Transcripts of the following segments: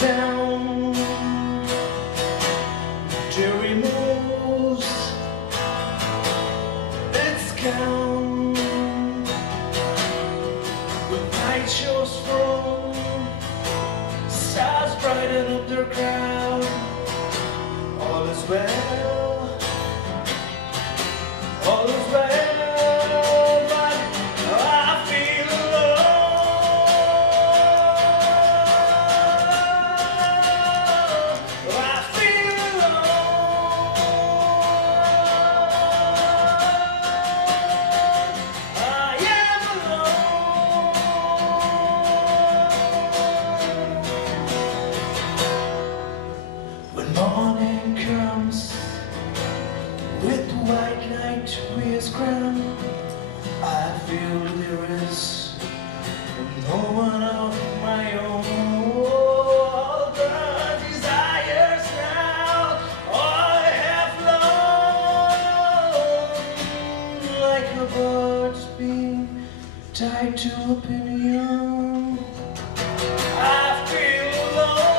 down, jury moves its gown. The night shows from stars brighten up their crowd. All is well, all is well. When morning comes with the white light to his crown, I feel there is no one of my own. All the desires now I have flown like a bird's being tied to a pinion. I feel alone.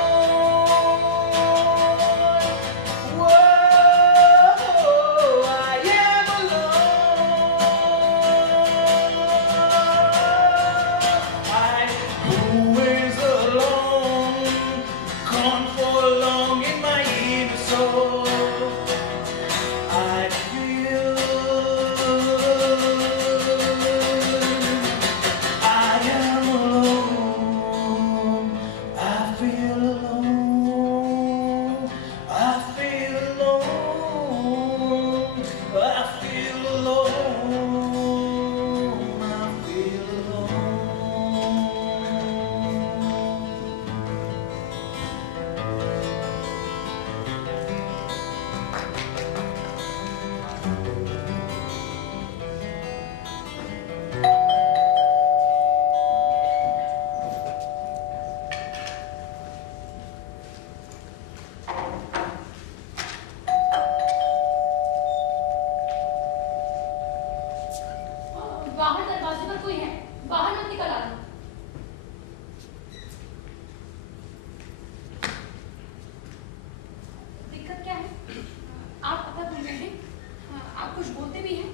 बाहर दरवाजे पर कोई है, बाहर मत निकल आना। दिक्कत क्या है? आप पता भूल गए हैं? आप कुछ बोलते भी हैं?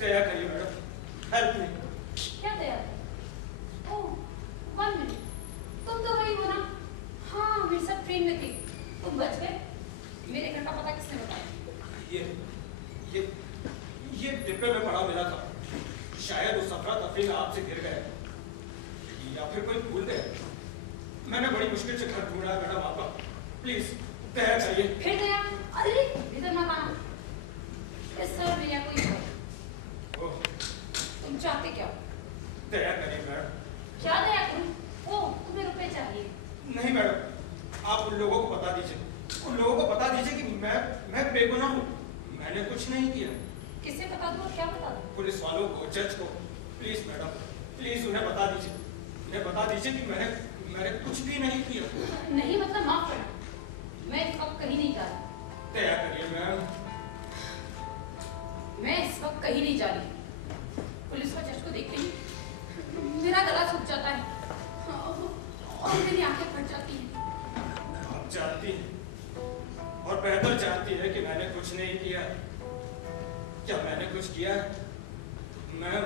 दया करिए मैडम, हेल्प मी। क्या दया? ओह, 1 मिनट। तुम तो वही हो ना? हाँ, मेरे साथ ट्रेन में थी। तुम बच गए? मेरे घर का पता किसने बताया? ये डिब्बे में पड़ा मिला था। शायद उस अफरा तफरी में आपसे गिर गए या फिर कोई भूल गए। मैंने बड़ी मुश्किल से घर ढूंढा है मैडम आपका। प्लीज दया करिए। फिर दया? अरे इधर मत आना। सर भैया कोई है। तुम चाहते क्या? दया करिए मैडम। क्या दया करूं? ओह, तुम्हें रुपए चाहिए? नहीं मैडम, आप उन लोगों को बता दीजिए। उन लोगों को बता दीजिए कि मैं बेगुनाह हूँ। मैंने कुछ नहीं किया। किसे बता दूं और क्या बता दूं? पुलिस वालों को, जज को। प्लीज मैडम, प्लीज उन्हें बता दीजिए। उन्हें बता दीजिए कि मैंने कुछ भी नहीं किया। नहीं मतलब माफ करना, मैं इस वक्त कहीं नहीं जा रही। दया करिए मैम। मैं इस वक्त कहीं नहीं जा रही। पुलिस और जज को देख रही मेरा गला सूख जाता है और मेरी आंखें फट जाती हैं। आप जानती हैं और बेहतर जानती है कि मैंने कुछ नहीं किया। क्या मैंने कुछ किया है मैम?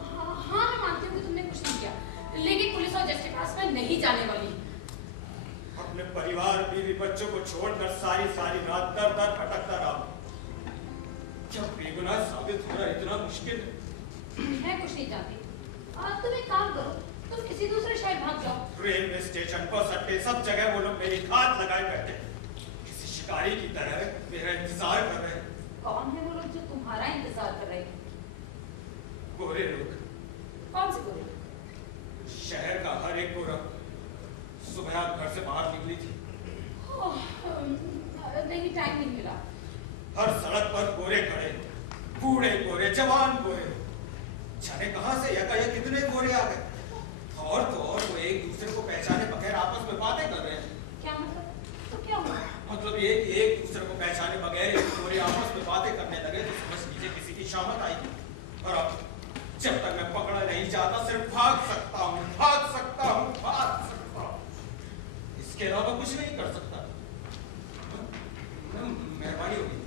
हाँ, मैं मानती हूँ कि तुमने कुछ नहीं किया, लेकिन पुलिस और जज के पास मैं नहीं जाने वाली। अपने परिवार, बीवी, बच्चों को छोड़कर सारी रात दर दर भटकता रहा। क्या बेगुनाह साबित होना इतना मुश्किल है? मैं कुछ नहीं जानती। तुम एक काम करो, तुम किसी दूसरे शहर भाग जाओ। रेलवे स्टेशन, बस अड्डे, सब जगह वो लोग मेरी घात लगाए बैठे, किसी शिकारी की तरह मेरा इंतजार कर रहे हैं। कौन है वो लोग जो तुम्हारा इंतजार कर रहे हैं? गोरे लोग। कौन से गोरे? शहर का हर एक गोरा। सुबह आप घर से बाहर निकली थी। नहीं, टाइम नहीं मिला। हर सड़क पर गोरे खड़े, बूढ़े गोरे, जवान गोरे। जाने कहां से यकायक कितने गोरे आ गए। और तो और वो एक दूसरे को पहचाने बगैर आपस में बातें कर रहे हैं। क्या मतलब? तो क्या हुआ? मतलब ये कि एक दूसरे को पहचाने बगैर गोरे आपस में बातें करने लगे तो समझ लीजिए किसी की शामत आएगी। और अब जब तक मैं पकड़ा नहीं जाता सिर्फ भाग सकता हूँ। इस इसके अलावा कुछ नहीं कर सकता। मेहरबानी होगी,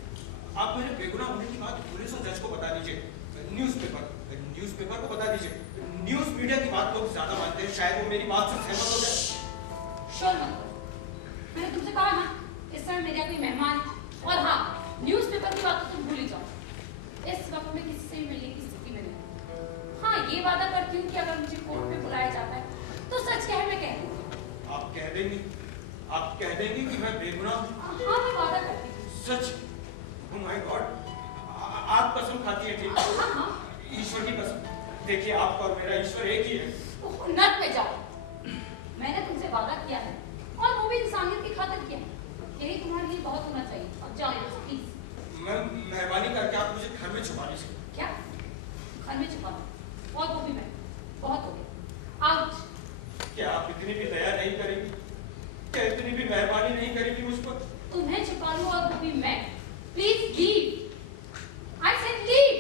आप मेरे बेगुनाह होने की बात पुलिस और जज को बता दीजिए, न्यूज़पेपर को बता दीजिए। न्यूज़ मीडिया की बात लोग ज्यादा मानते हैं, शायद वो मेरी बात से सहमत हो जाए। शोर मत करो। मैंने तुमसे कहा ना, इस समय मेरे यहाँ कोई मेहमान है। और हाँ, न्यूज़पेपर की बात तो तुम भूल ही जाओ। इस वक्त में किसी से भी मिलने की स्थिति में नहीं। हाँ, ये वादा करती हूँ कि अगर मुझे कोर्ट में बुलाया जाता है तो सच कह मैं कह दूँगी। आप कह देंगी कि मैं बेगुनाह हूँ? हाँ, मैं वादा करती हूँ। सच? Oh my God! आप कसम खाती हैं, ठीक? हाँ। ईश्वर की कसम। देखिए, आपका और मेरा ईश्वर एक ही है। नर्क पे जाओ। मैंने तुमसे वादा किया है और वो भी इंसानियत की खातिर किया है। यही तुम्हारे लिए बहुत होना चाहिए। और जाओ यहाँ से प्लीज। मैं मेहरबानी करके आप मुझे घर में छुपा लीजिए। क्या? घर में छुपा? और वो भी मैं। बहुत हो गया। आउट। क्या आप इतनी भी दया नहीं करेंगी? क्या इतनी भी मेहरबानी नहीं करेंगी मुझ पर? तुम्हें छुपा लूं और वो भी मैं। Please leave. I said leave.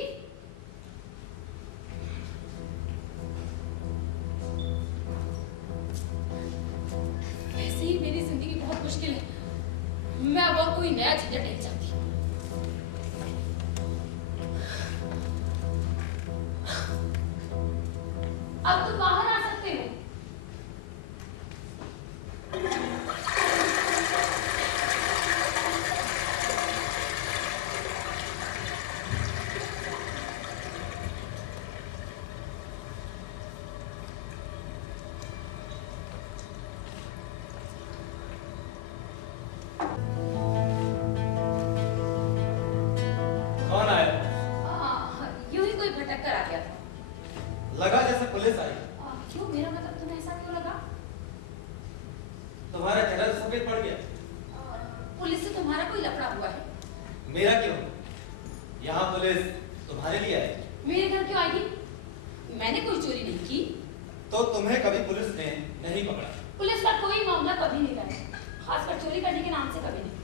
ऐसे ही मेरी जिंदगी बहुत मुश्किल है। मैं अब और कोई नया झंझट नहीं चाहती। अब तो बाहर आ सकते हो। कौन आया? यूं ही कोई भटक कर आ गया था। लगा जैसे पुलिस आई। क्यों? मेरा मतलब तुम्हें ऐसा क्यों लगा? तुम्हारा चेहरा तो सफेद पड़ गया। पुलिस से तुम्हारा कोई लफड़ा हुआ है? मेरा क्यों? यहाँ पुलिस तुम्हारे लिए आई। मेरे घर क्यों आएगी? मैंने कोई चोरी नहीं की। तो तुम्हें कभी पुलिस ने नहीं पकड़ा? पुलिस का कोई मामला कभी नहीं लाया, खासकर चोरी करने के नाम से कभी नहीं।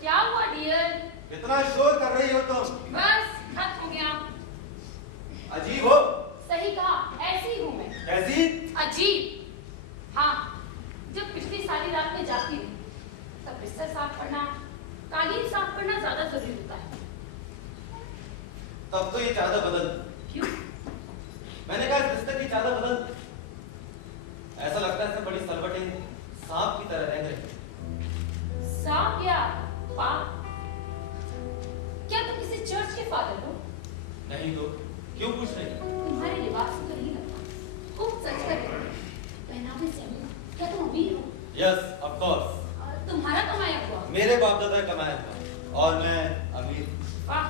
क्या हुआ डियर? इतना शोर कर रही हो तुम? बस खत्म हो गया। अजीब हो। सही कहा, ऐसी ही हूँ मैं। कैसी? अजीब। हाँ, जब पिछली सारी रात में जाती थी तब बिस्तर साफ करना, कालीन साफ करना ज्यादा जरूरी होता है। तब तो ये चादर बदल। क्यों? मैंने कहा इस बिस्तर की चादर बदल। ऐसा लगता है इसमें बड़ी सलवटें सांप की तरह रह गई। सांप या पाप? क्या तुम किसी चर्च के फादर हो? नहीं तो क्यों पूछ रही? तुम्हारे लिबास से तो नहीं लगता। खूब सच कर रहे हो। पहनावे से अमीर। क्या तुम अमीर हो? Yes of course. तुम्हारा कमाया हुआ? मेरे बाप दादा कमाया था और मैं अमीर। वाह,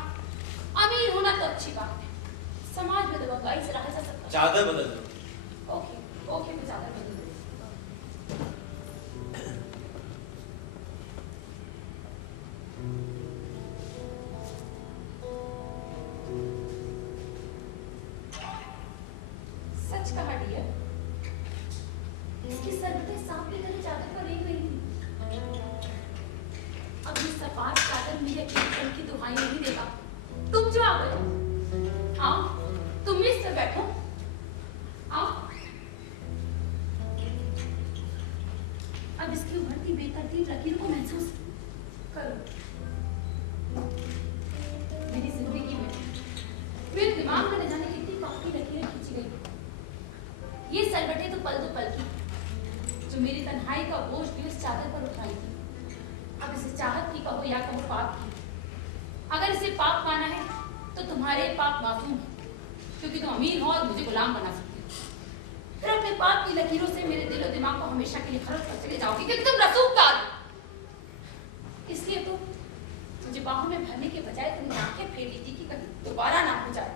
अमीर होना तो अच्छी बात है। समाज में तो महंगाई से रहा जा सकता है। चादर बदल। ओके ओके, मैं चादर बदल दूँ। सच कहा डियर, इसकी सरहदें सांप की तरह चादर पर रेंग रही थी। अब ये सफाद चादर मेरे पल की दुहाई नहीं देगा। तुम जो आ गए, आओ तुम भी इस पर बैठो। आओ। अब इसकी उभरती बेतरतीब लकीरों को महसूस करो। मेरी जिंदगी में मेरे दिमाग में न जाने कितनी पक्की लकीरें खींची गई। ये सलवटें तो पल की जो मेरी तन्हाई का बोझ भी उस चादर पर उठाई थी। अब इसे चाहत की कहो या कहो पाप की। अगर इसे पाप माना है तो तुम्हारे पाप मासूम है, क्योंकि तुम अमीर हो और मुझे गुलाम बना सकते हो। फिर अपने पाप की लकीरों से मेरे दिलो दिमाग को हमेशा के लिए खर्च कर चले जाओगे, क्योंकि तुम रसूखदार हो। इसलिए तो मुझे बाहों में भरने के बजाय तुमने आंखें फेर ली थी कि कहीं दोबारा ना हो जाए।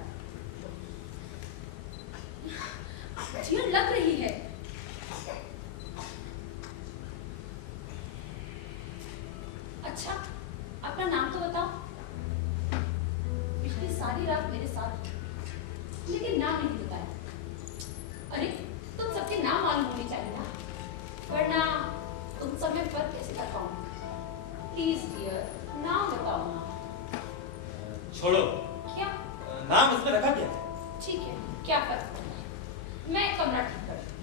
मुझे लग रही है। अच्छा, अपना नाम तो बताओ। पिछली सारी रात मेरे साथ, लेकिन नाम नहीं बताया। अरे, तुम सब प्लीज डियर, नाम बताओ ना। छोड़ो, क्या? नाम इसमें रखा क्या? ठीक है, क्या फर्क पड़ता है, मैं कमरा ठीक कर दूं।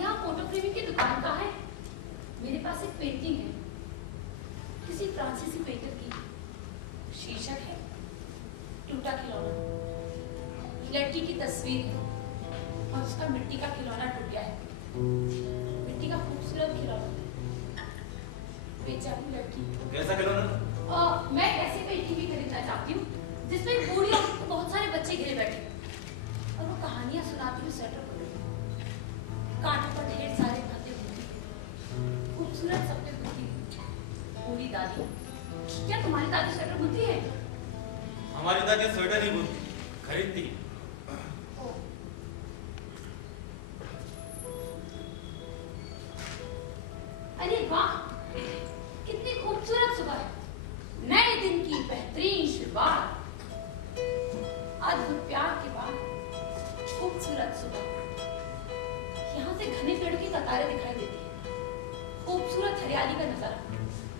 यहाँ फोटो फ्रेमिंग की दुकान का है। मेरे पास एक पेंटिंग है, किसी फ्रांसीसी पेंटर की। शीर्षक है टूटा खिलौना। लड़की की तस्वीर है और उसका मिट्टी का खिलौना टूट गया है। मिट्टी का खूबसूरत खिलौना, बेचारी लड़की। कैसा खिलौना? मैं ऐसी पेंटिंग भी खरीदना चाहती हूँ जिसमें बूढ़ी औरत को बहुत सारे बच्चे घिरे बैठे और वो कहानियां सुनाती हुई स्वेटर पहने, कांटों पर ढेर सारे फंदे बुनती, खूबसूरत सपने बुनती। बूढ़ी दादी, क्या तुम्हारी दादी स्वेटर बुनती है? हमारी दादी स्वेटर नहीं बुनती, खरीदती। अरे वाह, कितनी खूबसूरत सुबह है, नए दिन की बेहतरीन शुरुआत। अद्भुत प्यार के बाद खूबसूरत सुबह। यहाँ से घने पेड़ों की कतारें दिखाई देती है, खूबसूरत हरियाली का नजारा,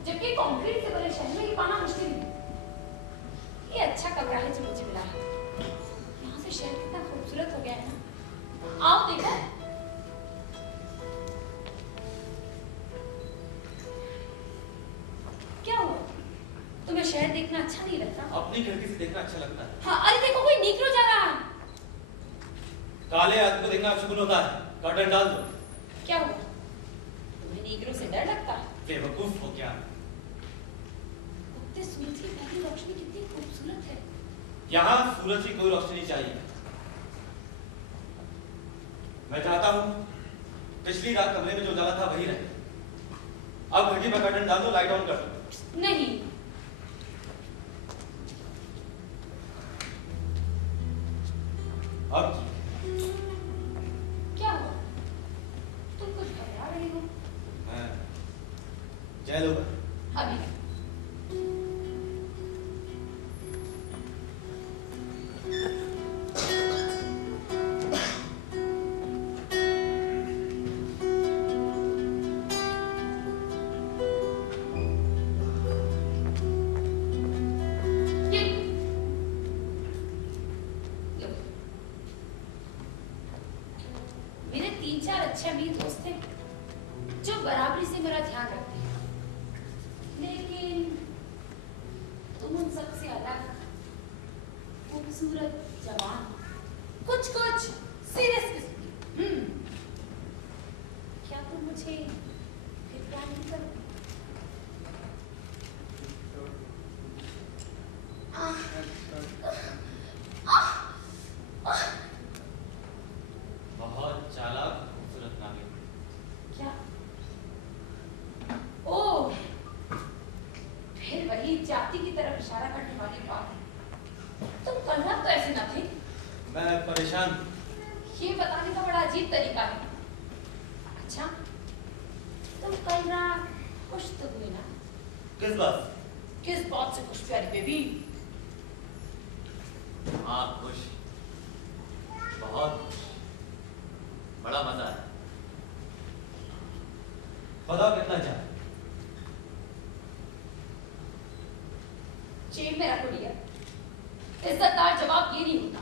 जबकि कंक्रीट से बने शहर में ये पाना मुश्किल है। ये अच्छा कमरा है जो मुझे मिला है। यहाँ से शहर कितना खूबसूरत हो गया है ना। आओ देखो। क्या हुआ, तुम्हें शहर देखना अच्छा नहीं लगता? अपनी खिड़की से देखना अच्छा लगता है। हाँ, अरे देखो कोई निकलो जा रहा है। काले आदमी को देखना शुगुन होता है, कर्टन डाल दो। क्या हुआ, तुम्हें नीग्रो से डर लगता है? बेवकूफ हो क्या? उगते सूरज की पहली रोशनी कितनी खूबसूरत है। यहाँ सूरज की कोई रोशनी नहीं चाहिए। मैं चाहता हूँ पिछली रात कमरे में जो उजाला था वही रहे। अब खिड़की पर कर्टन डाल दो, लाइट ऑन कर दो। नहीं, अब क्या हुआ, तुम कुछ घबरा रहे हो? जय लोग। अभी मेरे 3-4 अच्छे अमीर दोस्त थे जो बराबरी से मेरा ध्यान रखते हैं, लेकिन तुम उन सबसे अलग, खूबसूरत, जवान, कुछ सीरियस किस्म की। क्या तुम मुझे फिर प्यार नहीं करोगे? बहुत चालाक खूबसूरत नागिन। क्या? ओह, फिर वही जाति की तरफ इशारा करने वाली बात। तुम कल रात तो ऐसे न थे। मैं परेशान। ये बताने का बड़ा अजीब तरीका है। अच्छा, तुम कल रात खुश तो हुए ना? किस बात? किस बात से खुश प्यारी बेबी? हाँ खुश, बहुत खुश, बड़ा मजा है। बताओ कितना चाहे। जेब में रखो डियर। इज्जतदार जवाब ये नहीं होता।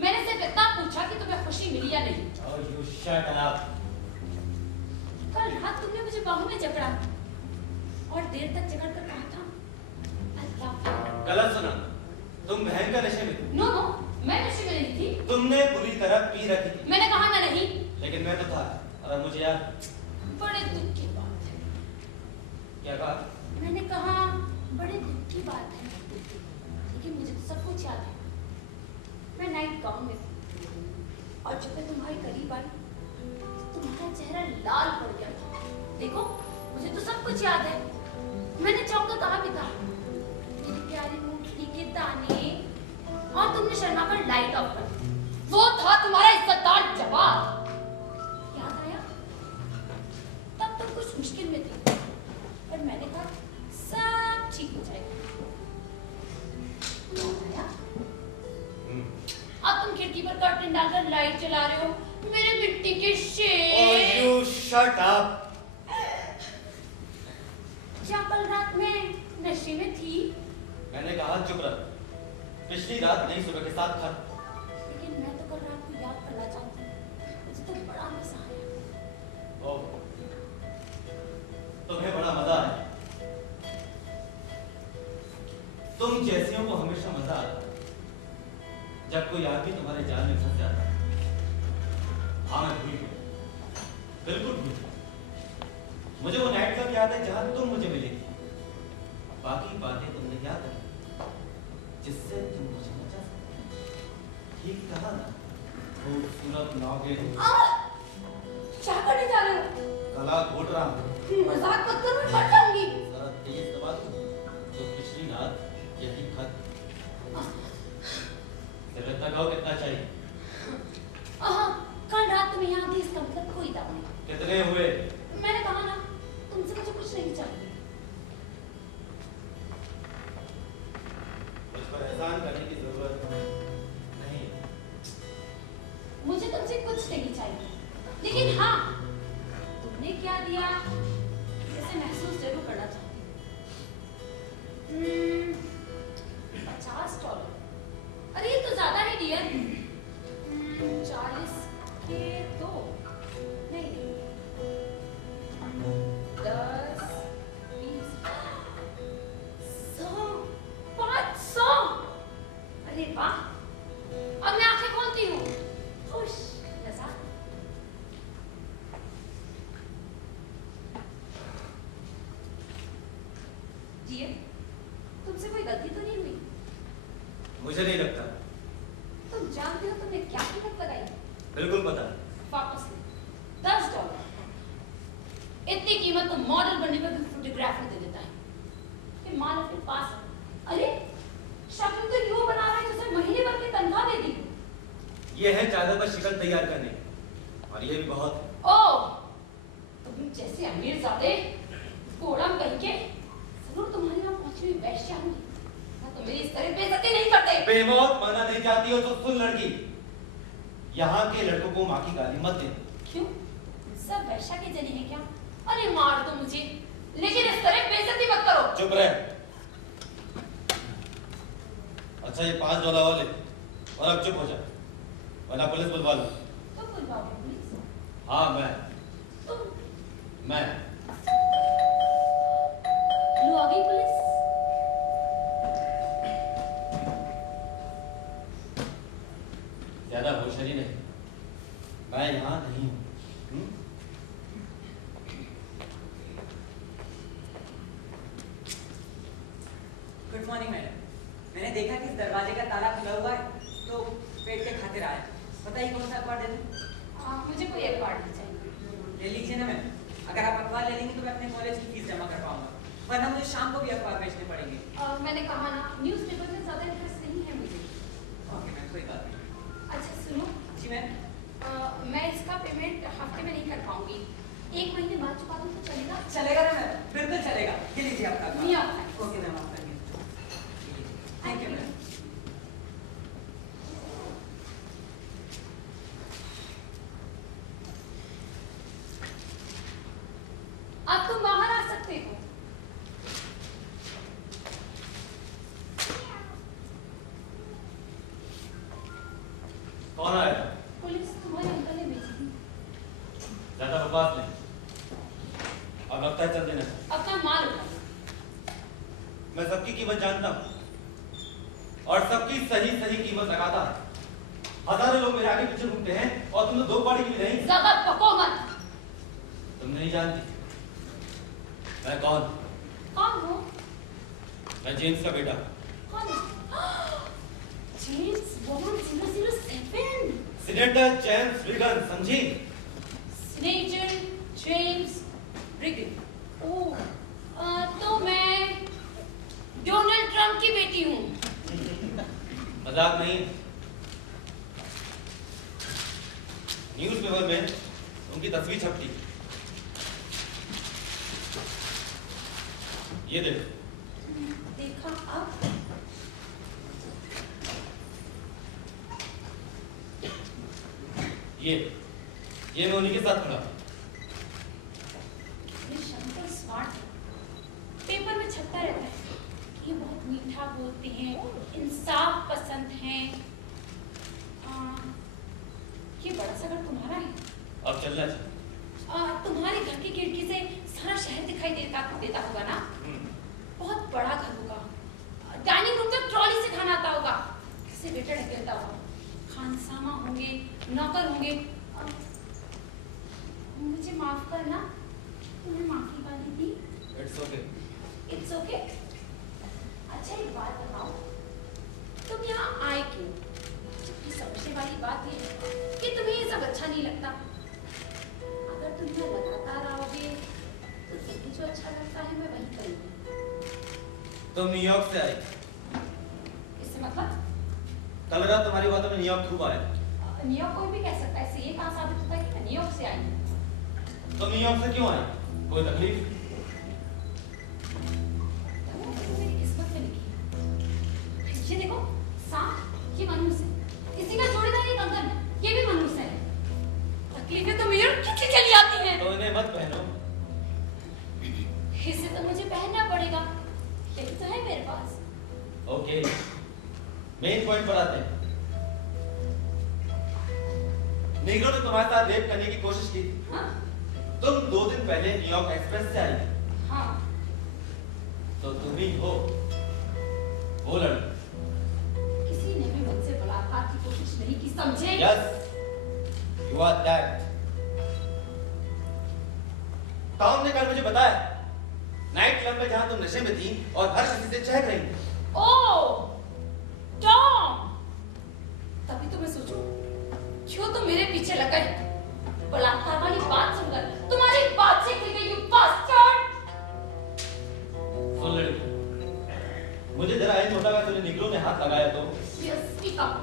मैंने सिर्फ इतना पूछा कि तुम्हें खुशी मिली या नहीं। Oh, you shut up. कल रात तुमने मुझे बाहों में जकड़ा और देर तक जकड़ कर कहा था अल्लाह। गलत सुना, तुम बहन का नशे में थी। नो नो, मैं नशे में नहीं थी। तुमने पूरी तरह पी रखी थी। मैंने कहा ना नहीं। लेकिन मैं तो था, और मुझे याद। बड़े दुख की बात है। क्या कहा? मैंने कहा बड़े दुख की बात है, लेकिन मुझे तो सब कुछ याद है। मैं नाइट गाउन में थी और जब मैं तुम्हारे करीब आई तुम्हारा चेहरा लाल पड़ गया था। देखो, मुझे तो सब कुछ याद है। मैंने चौंक कर कहा भी था मेरी प्यारी मूंगफली के दाने, और तुमने शर्मा कर लाइट ऑफ कर दी। वो था तुम्हारा इज्जतदार जवाब। याद आया? तब तुम कुछ मुश्किल में थे और मैंने कहा सब ठीक हो जाएगा। याद आया? अब तुम खिड़की खिड़की पर कर्टन डालकर लाइट चला रहे हो? मेरे मिट्टी के शेर। Oh, you shut up. क्या कल रात में नशे में थी? मैंने कहा चुप रह। पिछली रात नई सुबह के साथ खत्म। लेकिन मैं तो कल रात को याद करना चाहती हूँ। मुझे तो बड़ा मजा आया। ओह, तुम्हें बड़ा मजा आया। तुम जैसियों को हमेशा मजा आता है जब कोई आदमी तुम्हारे जाल में फंस जाता है। हाँ, मैं भूल गया, बिल्कुल भूल गया। मुझे वो नाइट क्लब याद है जहां तुम मुझे मिली थी। बाकी बातें तुमने क्या करी जिससे तुम मुझे बचा सकते? ठीक कहा ना, खूबसूरत नागिन। क्या करने जा रहे हो? गला घोट रहा हूँ। मजाक मत करो, मैं मर जाऊंगी। जरा तेज दबा दो तो पिछली रात यही खत्म। सिर लगाओ, कितना चाहिए? कल रात तुम्हें यहाँ थी, इसका मतलब कोई दावा नहीं। कितने हुए? मैंने कहा ना, तुमसे मुझे कुछ नहीं चाहिए। मुझ पर एहसान करने की जरूरत नहीं। मुझे तुमसे कुछ नहीं चाहिए, लेकिन हाँ, तुमने क्या दिया इसे महसूस जरूर करना चाहती हूँ। $50। अरे ये तो ज्यादा है डियर। 40 के 2 नहीं, 10, 20, 100, 500। अरे वाह, अब मैं आंखें खोलती हूँ। खुश नज़ारा। जिए, तुमसे कोई गलती तो नहीं हुई? मुझे नहीं लगता। तुम जानते हो तुमने क्या कीमत लगाई? बिल्कुल पता। वापस ले। $10। इतनी कीमत तो मॉडल बनने पर भी फोटोग्राफर दे देता है। ये माल अपने पास है। अरे शक्ल तो यूं बना रहा है जैसे महीने भर की तनख्वाह दे दी। ये है चादर पर शिकल तैयार करने, और ये भी बहुत है। ओह, तुम जैसे अमीर ज़ादे घोड़ा कहीं के जरूर तुम्हारे यहाँ पहुंची हुई वैश्या होंगी। तो मेरी इस तरह बेइज्जती नहीं करते। बेमौत माना नहीं चाहती हो तो सुन लड़की, यहाँ के लड़कों को माँ की गाली मत दे। क्यों? सब वैश्या के जने हैं क्या? अरे मार दो मुझे, लेकिन इस तरह बेइज्जती मत करो। चुप रहे। अच्छा, ये $5 वाले, और अब चुप हो जा, वरना पुलिस बुलवा लो। तुम बुलवाओगे पुलिस? हाँ, मैं लो आ गई पुलिस। ज्यादा होशियारी नहीं, मैं यहाँ नहीं हूँ। Good morning madam. मैंने देखा कि इस दरवाजे का ताला खुला हुआ है, तो पेट के खातिर आया। बताइए कौन सा अखबार दे दूं? मुझे कोई अखबार नहीं चाहिए। ले लीजिए ना मैम। अगर आप अखबार ले लेंगी तो मैं अपने कॉलेज की फीस जमा कर पाऊंगा, वरना मुझे शाम को भी अखबार बेचने पड़ेंगे। मैंने कहा ना, न्यूज़पेपर में ज्यादा इंटरेस्ट नहीं है मुझे। ओके मैम, कोई बात नहीं। अच्छा सुनो, जी मैम। मैं इसका पेमेंट हफ्ते में नहीं कर पाऊंगी। 1 महीने बाद चुका दूं तो चलेगा? चलेगा ना मैम, बिल्कुल चलेगा। ये लीजिए आपका अखबार। नहीं आता है। ओके मैम, आपका थैंक यू मैम। अब तुम बाहर आ सकते हो। कौन आया? पुलिस तुम्हारे अंकल ने भेजी थी। ज्यादा बकवास नहीं, अब लगता है चल देना। अपना माल उठाओ। मैं सबकी कीमत जानता हूँ और सबकी सही सही कीमत लगाता हूँ। हजारों लोग मेरे आगे पीछे घूमते हैं और तुम तो 2 कौड़ी की भी नहीं। ज्यादा पको मत। तुम नहीं जानती मैं कौन? कौन हो? मैं जेम्स का बेटा। कौन? James Bond 007। Senator James Regan, समझी? Senator James Regan. ओह, तो मैं डोनाल्ड ट्रंप की बेटी हूँ। मजाक नहीं। न्यूज़पेपर में उनकी तस्वीर छपती। ये देखो। देखा अब? ये मैं उन्हीं के साथ खड़ा हूं। ये शंकर स्मार्ट है, पेपर में छपता रहता है, ये बहुत मीठा बोलते हैं, इंसाफ पसंद हैं। ये बड़ा सा घर तुम्हारा है। अब चलना चाहिए। तुम्हारे घर की खिड़की से सारा शहर दिखाई देता होगा ना? बहुत बड़ा घर होगा, डाइनिंग रूम तक ट्रॉली से खाना आता होगा, कैसे वेटर ढकेलता होगा, खानसामा होंगे, नौकर होंगे। मुझे माफ करना, तुम्हें माफी वाली थी। It's okay. It's okay. अच्छा एक बात बताओ, तुम यहाँ आए क्यों? जबकि समझने वाली बात ये है कि तुम्हें ये सब अच्छा नहीं लगता। अगर तुम यहाँ लगातार आओगे तो तुम्हें जो अच्छा लगता है मैं वही करूँगी। तुम न्यूयॉर्क से आई। इससे मतलब? कल रात तुम्हारी बातों में न्यूयॉर्क खूब आया। न्यूयॉर्क कोई भी कह सकता है, इससे ये कहाँ साबित होता है कि मैं न्यूयॉर्क से आई हूँ? तुम न्यूयॉर्क से क्यों आई? कोई तकलीफ? मेरी किस्मत में लिखी है। ये देखो सांप, ये मनुष्य है, इसी का जोड़ीदार ये कंगन है, ये भी मनुष्य है। तकलीफें तो मेरे खींची चली आती हैं। तो इन्हें मत पहनो। इसे तो मुझे पहनना पड़ेगा, यही तो है मेरे पास। ओके, मेन पॉइंट पर आते हैं। नीग्रो ने तुम्हारे साथ रेप करने की कोशिश की थी। हाँ? तुम 2 दिन पहले न्यूयॉर्क एक्सप्रेस से आई। हाँ। तो तुम ही हो वो लड़की। किसी ने भी मुझसे बलात्कार की कोशिश नहीं की, समझे? Yes, you are that. Tom ने कल मुझे बताया, नाइट क्लब में जहां तुम नशे में थी और हर किसी से चहक रही थी। ओह, टॉम! तभी तो मैं सोचूं, क्यों तुम मेरे पीछे लग गए? बलात्कार वाली बात सुनकर तुम्हारी बात से खुल गई, you bastard! सुन लड़की, मुझे जरा ये छोटा का तुमने निग्रो ने हाथ लगाया तो Yes, speak up.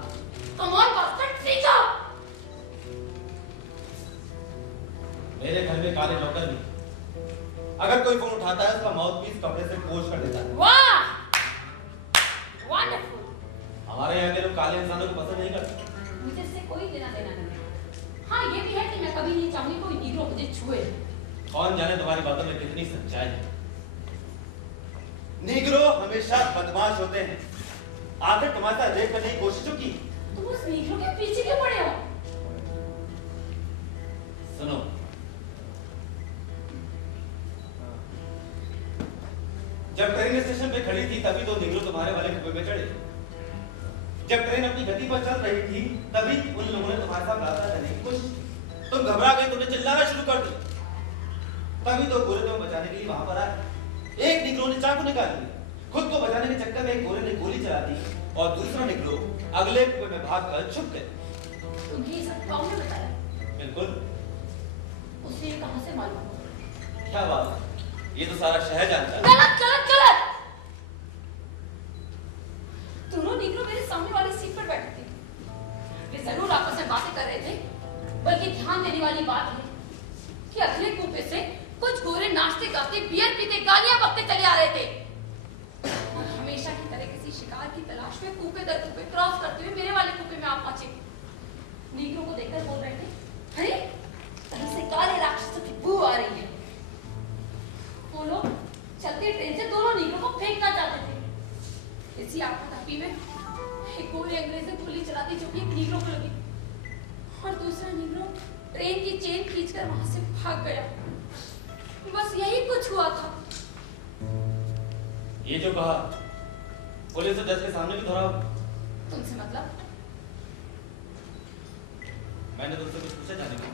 Come on, bastard, speak up! मेरे घर में काले नौकर भी। अगर कोई फोन उठाता है उसका माउथपीस कपड़े से पोंछ कर देता है। वाह! Wonderful! हमारे यहाँ के लोग काले इंसानों को पसंद नहीं करते। मुझे इससे कोई लेना देना नहीं है। हाँ, ये भी है कि मैं कभी नहीं चाहूंगी कोई नीग्रो मुझे छुए। कौन जाने तुम्हारी बातों में कितनी सच्चाई है। नीग्रो हमेशा बदमाश होते हैं। आखिर तुम्हारे साथ रेप करने की कोशिश की। तुम उस नीग्रो के पीछे क्यों पड़े हो? सुनो, जब ट्रेन स्टेशन पे खड़ी थी तभी तो नीग्रो तुम्हारे वाले कुएं में चढ़े। जब ट्रेन अपनी गति पर चल रही थी तभी उन लोगों ने तुम्हारे साथ बलात्कार करने की कोशिश की। तुम घबरा गए, तुमने चिल्लाना शुरू कर दिया। तभी तो गोरे तुम्हें बचाने के लिए वहां पर आए। एक निग्रो ने चाकू निकाल लिया। खुद को बचाने के चक्कर में एक गोरे ने गोली चला दी और दूसरा निग्रो अगले कुएं में भागकर छुप गए। तुम्हें ये सब कौन ने बताया? बिल्कुल। उसे ये कहां से मालूम हुआ? क्या बात है, ये तो सारा शहर जानता है। गलत गलत गलत! दोनों नीग्रो मेरे सामने वाली सीट पर बैठे थे। वे जरूर आपस में बातें कर रहे थे, बल्कि ध्यान देने वाली बात है कि अगले कूपे से कुछ गोरे नाचते गाते बियर पीते गालियां बकते चले आ रहे थे। और हमेशा की तरह किसी शिकार की तलाश में कूपे दर कूपे क्रॉस करते हुए मेरे वाले कूपे में आप पहुंचे। नीग्रो को देखकर बोल रहे थे, अरे कहीं से काले राक्षसों की बू आ रही है। वो लोग चलती ट्रेन से दोनों नीग्रो को फेंकना चाहते थे। इसी आपातपी में एक गोरे अंग्रेज ने गोली चला दी जो कि एक नीग्रो को लगी और दूसरा नीग्रो ट्रेन की चेन खींचकर वहां से भाग गया। बस यही कुछ हुआ था। ये जो कहा पुलिस और जज के सामने भी दोहराओ। तुमसे मतलब? मैंने तुमसे कुछ पूछा जाने को?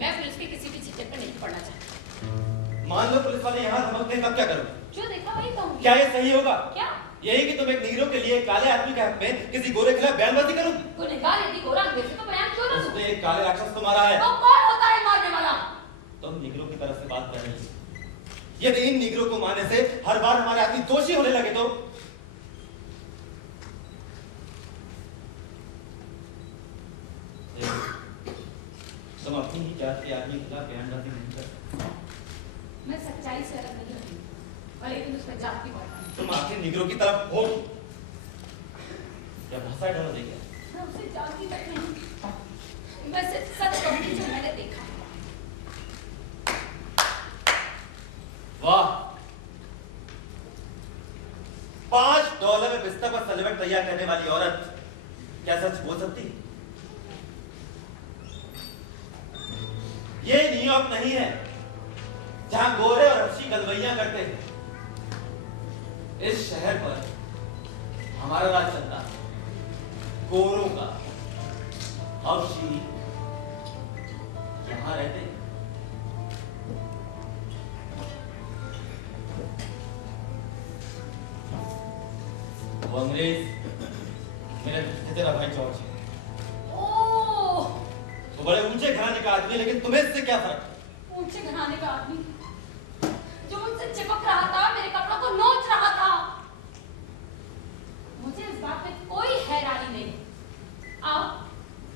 मैं पुलिस के किसी भी झिझक पर नहीं पड़ना चाहती। मान लो पुलिस वाले यहाँ धमकते हैं, तब क्या करोगे? जो देखा वही कहूंगी। क्या ये सही होगा? क्या? यही कि तुम एक नीग्रो के लिए काले आदमी के हक में किसी गोरे के खिलाफ बयानबाजी करोगी? गुनहगार यदि गोरा अंग्रेज है तो बयान क्यों ना दूं? उसने एक काले राक्षस को मारा है। तो कौन होता है मारने वाला? तुम नीग्रो की तरफ से बात कर रही हो। यदि इन नीग्रो को मारने से हर बार हमारे आदमी दोषी होने लगे तो तुम अपनी ही जात के आदमी के खिलाफ बयानबाजी नहीं कर सकते। मैं सच्चाई से अलग नहीं रहती और लेकिन उसमें जात की बात नहीं। तुम आखिर नीग्रो की तरफ हो या भाषा डालो। देखिए मैं उसे जानती तक नहीं। वैसे सच कहूंगी जो मैंने देखा है। वाह, $5 में बिस्तर पर सलवट तैयार करने वाली औरत क्या सच बोल सकती है? ये न्यूयॉर्क नहीं है जहां गोरे और हर्षी गलवैया करते हैं। इस शहर पर हमारा राज चलता है, गोरों का। हर्षी यहां रहते हैं। वो अंग्रेज मेरा तेरा भाई जॉर्ज है। ओह, वो बड़े ऊंचे घराने का आदमी है, लेकिन तुम्हें इससे क्या फर्क? ऊंचे घराने का आदमी जो मुझसे चिपक रहा था, मेरे कपड़ों को नोच रहा था। मुझे इस बात में कोई हैरानी नहीं, अब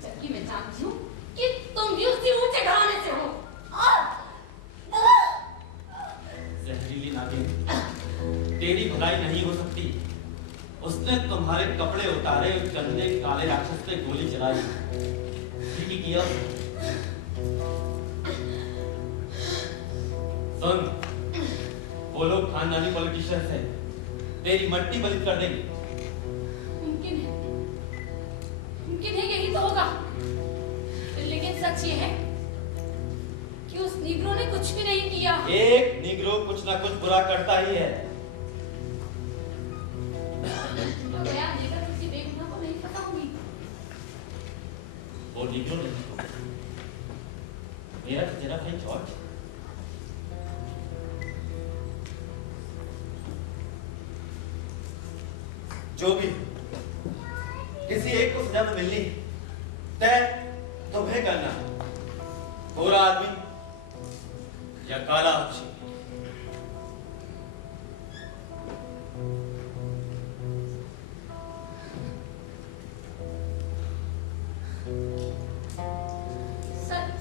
जबकि मैं जानती हूँ कि तुम भी उसी ऊंचे घराने से हो। जहरीली नागिन, तेरी भलाई नहीं हो सकती। उसने तुम्हारे कपड़े उतारे, उस गंदे काले राक्षस पे गोली चलाई। ठीक ही किया। सुन, वो लोग खानदानी पॉलिटिशियंस हैं, तेरी मट्टी पलित कर देंगे। मुमकिन है यही तो होगा, लेकिन सच ये है कि उस निग्रो ने कुछ भी नहीं किया। एक निग्रो कुछ ना कुछ बुरा करता ही है। तो बयान देकर किसी बेगुनाह को नहीं फंसाऊंगी। वो निग्रो नहीं हो, मेरा तेरा भाई जॉर्ज। जो भी किसी एक को सजा तो मिलनी, तय तुम्हें करना, गोरा आदमी या काला हर्षी। सच,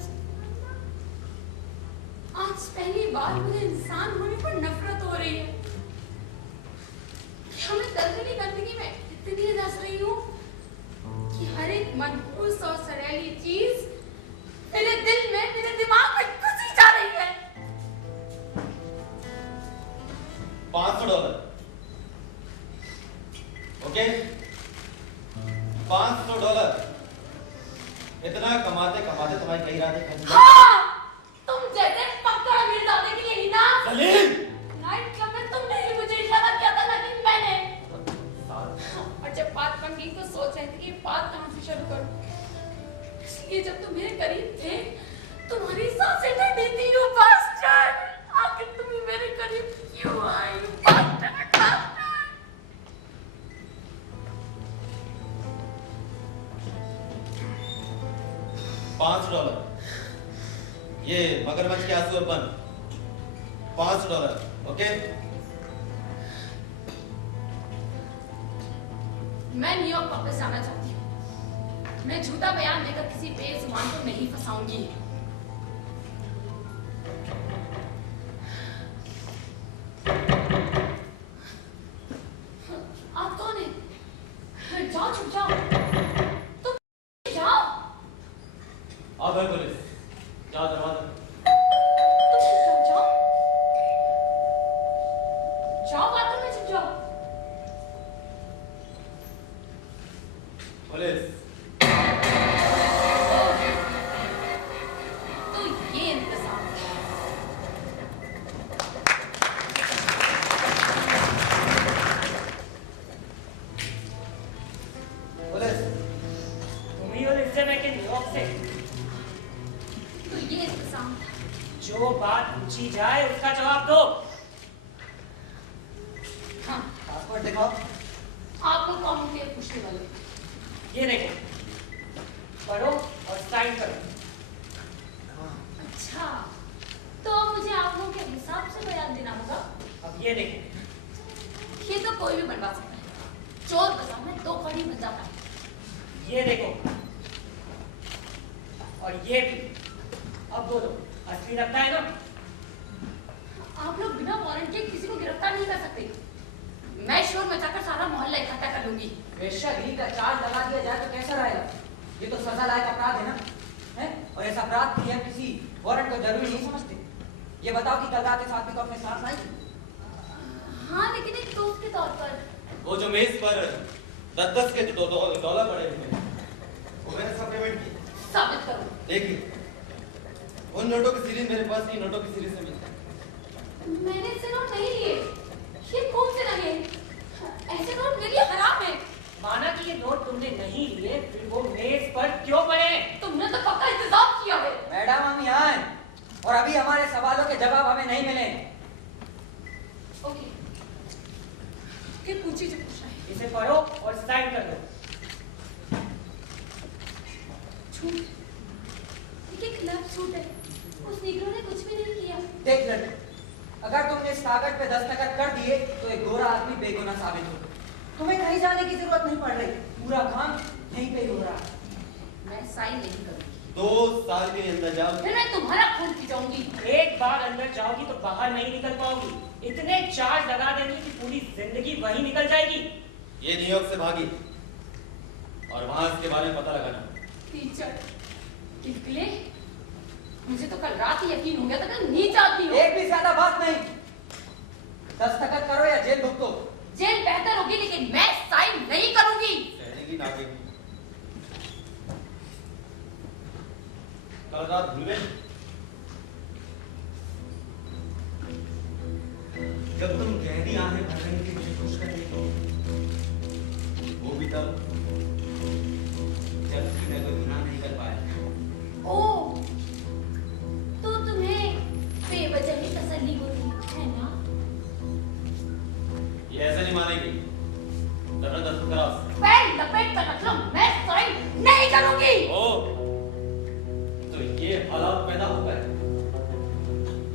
आज पहली बार मुझे इंसान होने पर नफरत हो रही है। क्या मैं दलदली गंदगी में इतनी रस रही हूँ कि हर एक मनहूस और सड़ैली चीज मेरे दिल में, मेरे दिमाग में घुसी जा रही है। $500, ओके? $500। इतना कमाते कमाते तुम्हारी कई रातें खत्म। हाँ, तुम जैसे पक्का मिर्जादे की यही ना। सलीम! नाइट क्लब में तुमने ही मुझे इशारा किया था, लेकिन मैंने। और जब बात बन गई तो सोच रही थी कि बात कहाँ से शुरू करूं। इसलिए जब तुम मेरे करीब थे, तुम्हारी सांसें ठंडी थी। You bastard! आखिर तुम ही मेरे करीब क्यों आए? You bastard, bastard! $5। ये मगरमच्छ के आंसू बन। $5, ओके? मैं न्यूयॉर्क वापस जाना चाहती हूँ। मैं झूठा बयान देकर किसी बेजुबान को नहीं फंसाऊंगी। आप कौन है? जाओ, छुप जाओ। तुम जाओ। अब है पुलिस, जाओ दरवाजा। तुम छुप जाओ। जाओ, बाथरूम में छुप जाओ। पुलिस। तो ये इंतजाम था। पुलिस, तुम ही हो इससे मैं कि न्यूयॉर्क से। तो ये इंतजाम था। जो बात पूछी जाए उसका जवाब दो। हाँ, पासपोर्ट दिखाओ। आप लोग कौन होते हैं पूछने वाले? ये देखो, पढ़ो और साइन करो। अच्छा, तो मुझे आप लोगों के हिसाब से बयान देना होगा। अब ये देखो, ये तो कोई भी बनवा सकता है। चोर बाजार में 2 कड़ी बन जाता है। ये देखो, और ये भी। अब बोलो, असली लगता है ना? आप लोग बिना वारंट के किसी को गिरफ्तार नहीं कर सकते। मैं शोर मचाकर सारा मोहल्ला इकट्ठा कर लूंगी। वेश्यागिरी का चार्ज लगा दिया जाए तो कैसा रहेगा? ये तो सजा लायक अपराध है ना? हैं? और ऐसा अपराध भी है, किसी वारंट को जरूरी नहीं समझते? ये बताओ कि कल रात इस आदमी को अपने साथ लाई? हाँ, लेकिन एक दोस्त के तौर पर। वो जो मेज पर 10-10 के डॉलर पड़े हुए हैं, वो मैंने सब पेमेंट किए। साबित करो। देखिए, उन नोटों की सीरीज मेरे पास नहीं, नोटों की सीरीज से मिलता है। मैंने इससे नोट नहीं लिए। ये कौन से लगे? ऐसे नोट मेरे लिए हराम है। माना कि ये नोट तुमने नहीं लिए, फिर वो मेज पर क्यों पड़े? तुमने तो पक्का इंतजाम किया है। मैडम, हम यहाँ हैं और अभी हमारे सवालों के जवाब हमें नहीं मिले। ओके, फिर पूछिए जो पूछना है। इसे पढ़ो और साइन कर दो। झूठ, इसके खिलाफ झूठ है। उस नीग्रो ने कुछ भी नहीं किया। देख लड़के, अगर तुमने इस कागज पे दस्तखत कर दिए तो एक गोरा आदमी बेगुनाह साबित होगा। तुम्हें कहीं जाने की जरूरत नहीं पड़ रही, पूरा काम यहीं पे ही हो रहा है। मैं साइन नहीं करूंगी। 2 साल के अंदर जाओ। फिर मैं तुम्हारा खून पी जाऊंगी। एक बार अंदर जाओगी तो बाहर नहीं निकल पाओगी। इतने चार्ज लगा देंगे कि पूरी जिंदगी वहीं निकल जाएगी। ये न्यूयॉर्क से भागी और वहां इसके बारे में पता लगाना। टीचर, निकले? मुझे तो कल रात ही यकीन हो गया था कि नहीं चाहती हो। एक भी ज्यादा बात नहीं, दस्तखत करो या जेल भुगतो। जेल बेहतर होगी, लेकिन मैं साइन नहीं करूंगी। कहने की नाटक। कल रात भूल गए जब तुम गहरी आहें भर रही थी मुझे खुश करने को, वो भी तब जब कि मैं कोई गुनाह नहीं कर पाया। ओह, तो तुम्हें बेवजह ही तसल्ली होती है ना? ये ऐसे नहीं मानेगी। दस्तखत कराओ। पैर लपेट कर रख लो, मैं साइन नहीं करूंगी। ओ, तो ये हालात पैदा हो गए।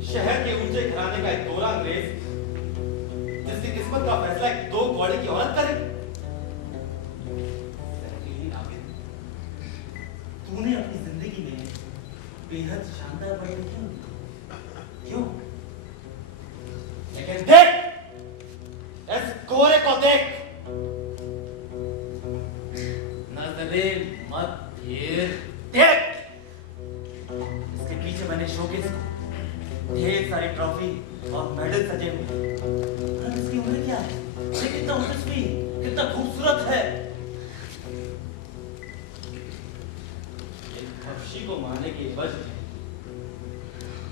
शहर के ऊंचे घराने का एक गोरा अंग्रेज जिसकी किस्मत का फैसला एक 2 कौड़ी की औरत करे। तूने अपनी जिंदगी में बेहद शानदार पढ़ाई क्यों? लेकिन देख, इस गोरे को देख। नजरे मत फेर, देख। इसके पीछे बने शोकेस को ढेर सारी ट्रॉफी और मेडल सजे हुए। और इसकी उम्र क्या है? ये कितना ओजस्वी, कितना खूबसूरत है। एक पक्षी को मारने के एवज में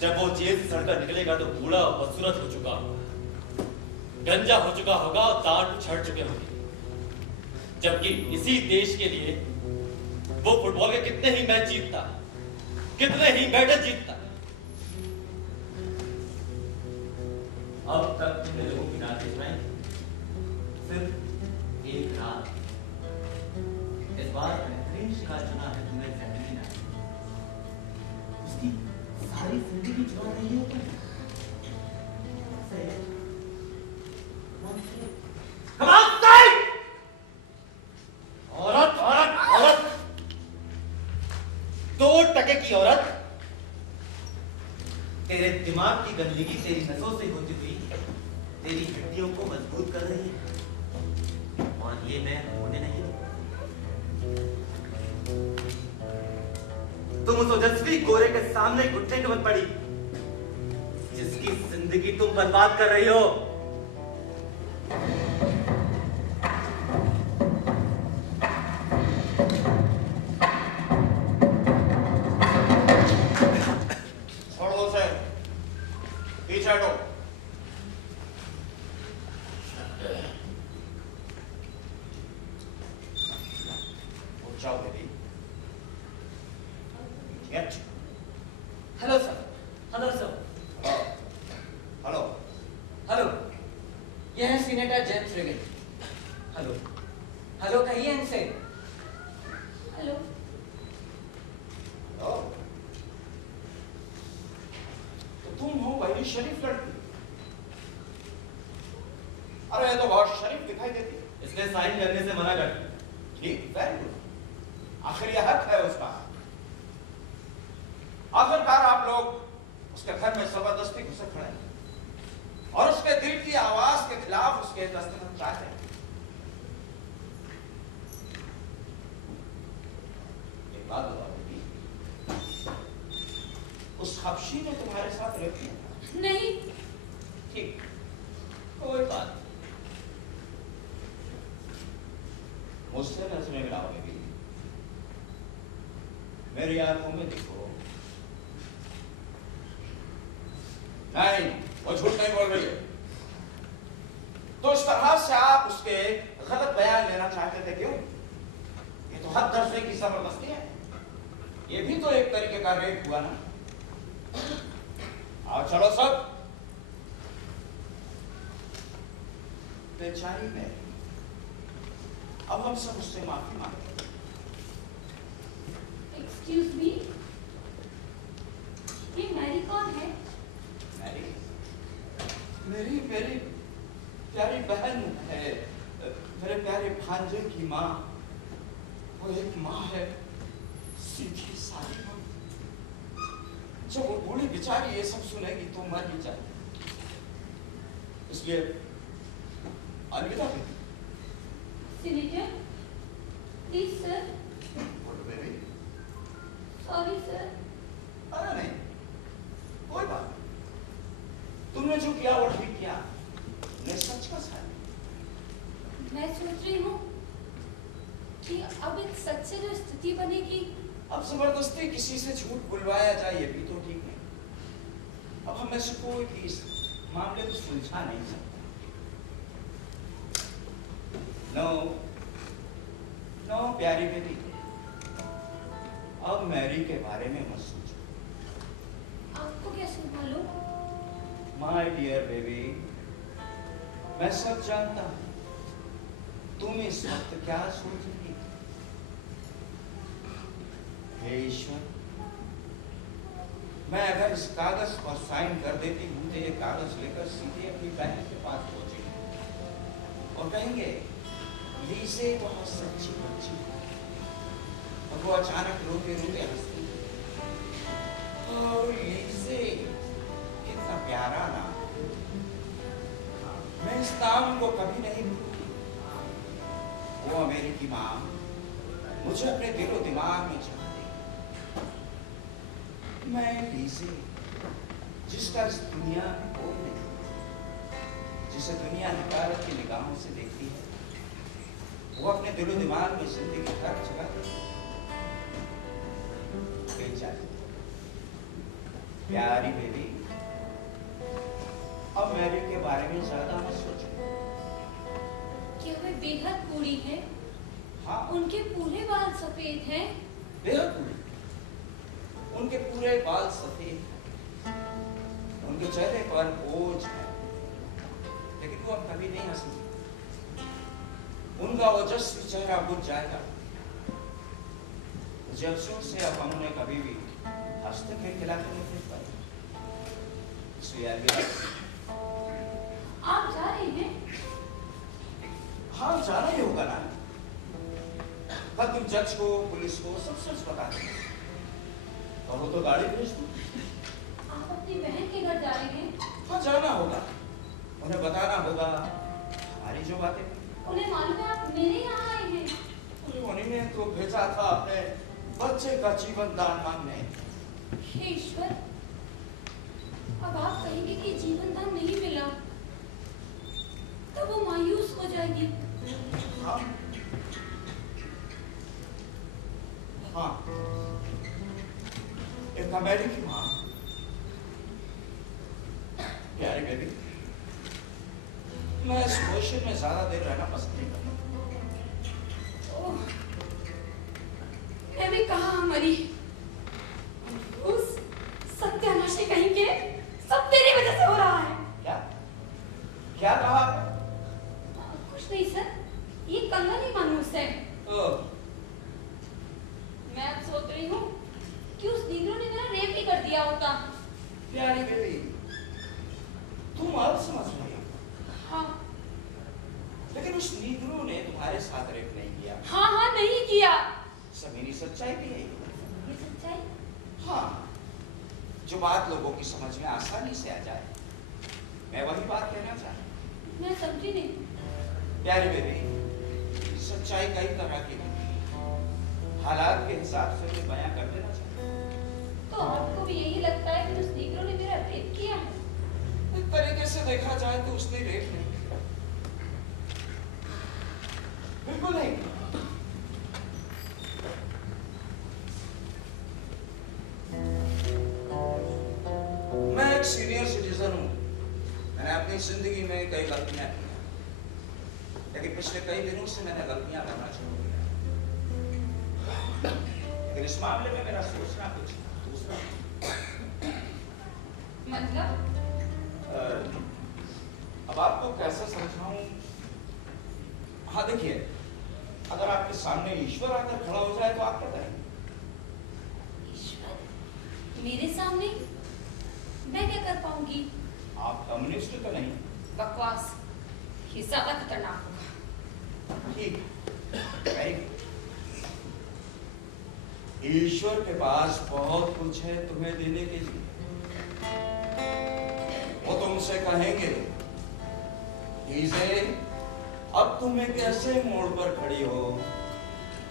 जब वो जेल से सड़कर निकलेगा तो बूढ़ा और बदसूरत हो चुका होगा, गंजा हो चुका होगा और दांत छड़ चुके होंगे। जबकि इसी देश के लिए वो फुटबॉल के कितने ही मैच जीतता, कितने ही मेडल जीतता। अब तक तुमने लोगों की रातें सुनाई, सिर्फ एक रात। इस बार बेहतरीन शिकार चुना है तुमने ज़िंदगी में। उसकी सारी जिंदगी चुना नहीं होता। औरत, औरत, औरत, 2 टके की औरत तेरे दिमाग की गंदगी तेरी नसों से होती हुई तेरी हड्डियों को मजबूत कर रही है, और ये मैं होने नहीं दूंगा। तुम उस ओजस्वी गोरे के सामने घुटने के मत पड़ी जिसकी जिंदगी तुम बर्बाद कर रही हो। छोड़ दो उसे, पीछे हटो। उठ जाओ baby. Get. Hello sir. Hello sir. Hello. Hello, ये है senator James Reagan. Hello. Hello कहिए इनसे। हेलो। तो तुम हो वही शरीफ लड़की। अरे ये तो बहुत शरीफ दिखाई देती है। इसने साइन करने से मना कर दिया। ठीक, वेरी गुड। आखिर यह हक है उसका। आखिरकार आप लोग उसके घर में जबरदस्ती घुसे खड़े हैं और उसके दिल की आवाज के खिलाफ उसके दस्तखत चाहते हैं। एक बात बताओ बेटी, खपशी ने तुम्हारे साथ रेप किया? नहीं। ठीक, कोई बात। मुझसे नजरें मिलाओ बेबी, मेरी आंखों में देखो। नहीं, वो झूठ नहीं बोल रही है। तो इस तरह से आप उसके गलत बयान लेना चाहते थे, क्यों? ये तो हद दर्जे की जबरदस्ती है। ये भी तो एक तरीके का रेप हुआ ना। आओ चलो सब। बेचारी में अब हम सब उससे माफी मांगते हैं। एक्सक्यूज मी, ये मैरी कौन है? मैरी मेरी मेरी प्यारी बहन है, मेरे प्यारे भांजे की माँ। वो एक माँ है, सीधी सारी माँ। जब वो बूढ़ी बेचारी ये सब सुनेगी तो मर ही जाएगी। इसलिए अलविदा बेबी। Senator, please sir. बोलो बेबी। Sorry sir. अरे नहीं, कोई बात नहीं। तुमने जो किया वो ठीक किया। मैं सच का साथ। मैं सोच रही हूँ कि अब इस सच से जो स्थिति बनेगी, अब जबरदस्ती किसी से झूठ बुलवाया जाए ये भी तो ठीक नहीं। अब हम में से कोई भी इस मामले को सुलझा नहीं सकता। नो नो प्यारी बेटी, अब मैरी के बारे में मत सोचो। आपको कैसे मालूम? माय डियर बेबी, मैं सब जानता हूं तुम इस वक्त क्या सोच रही हो। हे ईश्वर, मैं अगर इस कागज पर साइन कर देती हूं तो ये कागज लेकर सीधे अपनी बहन के पास पहुंचेंगे और कहेंगे लीज़े बहुत सच्ची बच्ची है। और वो अचानक रोते रोते हंसती और लीज़े कितना प्यारा नाम। मैं इस नाम को कभी नहीं भूलूंगी। वो अमेरिकी माँ मुझे अपने दिलो दिमाग में जमा देगी। मैं लीज़े, जिसका इस दुनिया में कोई नहीं, जिसे दुनिया नकारत की निगाहों से देखती है, वो अपने दिलो दिमाग में जिंदगी हर जगह देती है। प्यारी बेबी, अब मैरी के बारे में ज्यादा मत सोचो। क्या वे बेहद बूढ़ी है? हाँ, उनके पूरे बाल सफेद हैं। बेहद बूढ़ी। उनके पूरे बाल सफेद हैं। उनके चेहरे पर बोझ है, लेकिन वो अब कभी नहीं हंसेंगी। उनका ओजस्वी चेहरा बुझ जाएगा। मुझे अफसोस है, अब हम उन्हें कभी भी हंसते खिलखिलाते नहीं देख पाए। आप जा रहे हैं? हाँ, जाना ही होगा ना। कल तुम जज को, पुलिस को सब सच बता देना और वो तो गाड़ी भेज दो। आप अपनी बहन के घर जा रहे हैं? हाँ, जाना होगा। उन्हें बताना होगा हमारी जो बातें। उन्हें मालूम है आप मेरे यहाँ आए हैं? उन्हीं ने तो भेजा था अपने बच्चे का जीवन दान मांगने। हे ईश्वर, अब आप कहेंगे कि जीवन दान नहीं मिला तो वो मायूस हो जाएगी। हाँ, हाँ, एक अमेरिकी माँ। प्यारी बेबी, मैं इस पोजीशन में ज्यादा देर रहना पसंद नहीं करता। ओह, मैं भी कहाँ मरी। उस सत्यानाशी कहेंगे सब तेरी वजह से हो रहा है। क्या क्या कहा? कुछ नहीं सर, ये कंगन ही मानूस है। ओह, मैं अब सोच रही हूँ कि उस नीग्रो ने मेरा रेप ही कर दिया होता। प्यारी बेबी, तुम अब समझ रही हो। हाँ लेकिन उस नीग्रो ने तुम्हारे साथ रेप नहीं किया। हाँ हाँ, नहीं किया। समीरी सच्चाई भी है ये सच्चाई? हाँ, जो बात लोगों की समझ में आसानी से आ जाए, मैं वही बात कहना चाहता हूँ। मैं समझी नहीं। प्यारी बेबी, सच्चाई कई तरह की है। हालात के हिसाब से मैं बयां कर देना चाहता हूँ। तो आपको भी यही लगता है कि उस नीग्रो ने मेरा रेप किया है? एक तरीके से देखा जाए तो उसने रेप नहीं किया। बिल्कुल नहीं। मैं एक सीनियर सिटीजन हूं। मैंने अपनी जिंदगी में कई गलतियां की हैं, लेकिन पिछले कई दिनों से मैंने गलतियां करना छोड़ दिया। लेकिन इस मामले में मेरा सोचना कुछ दूसरा। मतलब? अब आपको कैसे समझाऊं? हाँ देखिए, अगर आपके सामने ईश्वर आकर खड़ा हो जाए तो आप क्या करेंगे? ईश्वर मेरे सामने? मैं क्या कर पाऊंगी? आप कम्युनिस्ट तो नहीं? बकवास, ये ज्यादा खतरनाक होगा। ठीक, राइट। ईश्वर के पास बहुत कुछ है तुम्हें देने के लिए। वो तुमसे कहेंगे, लीजिए, अब तुम एक ऐसे मोड़ पर खड़ी हो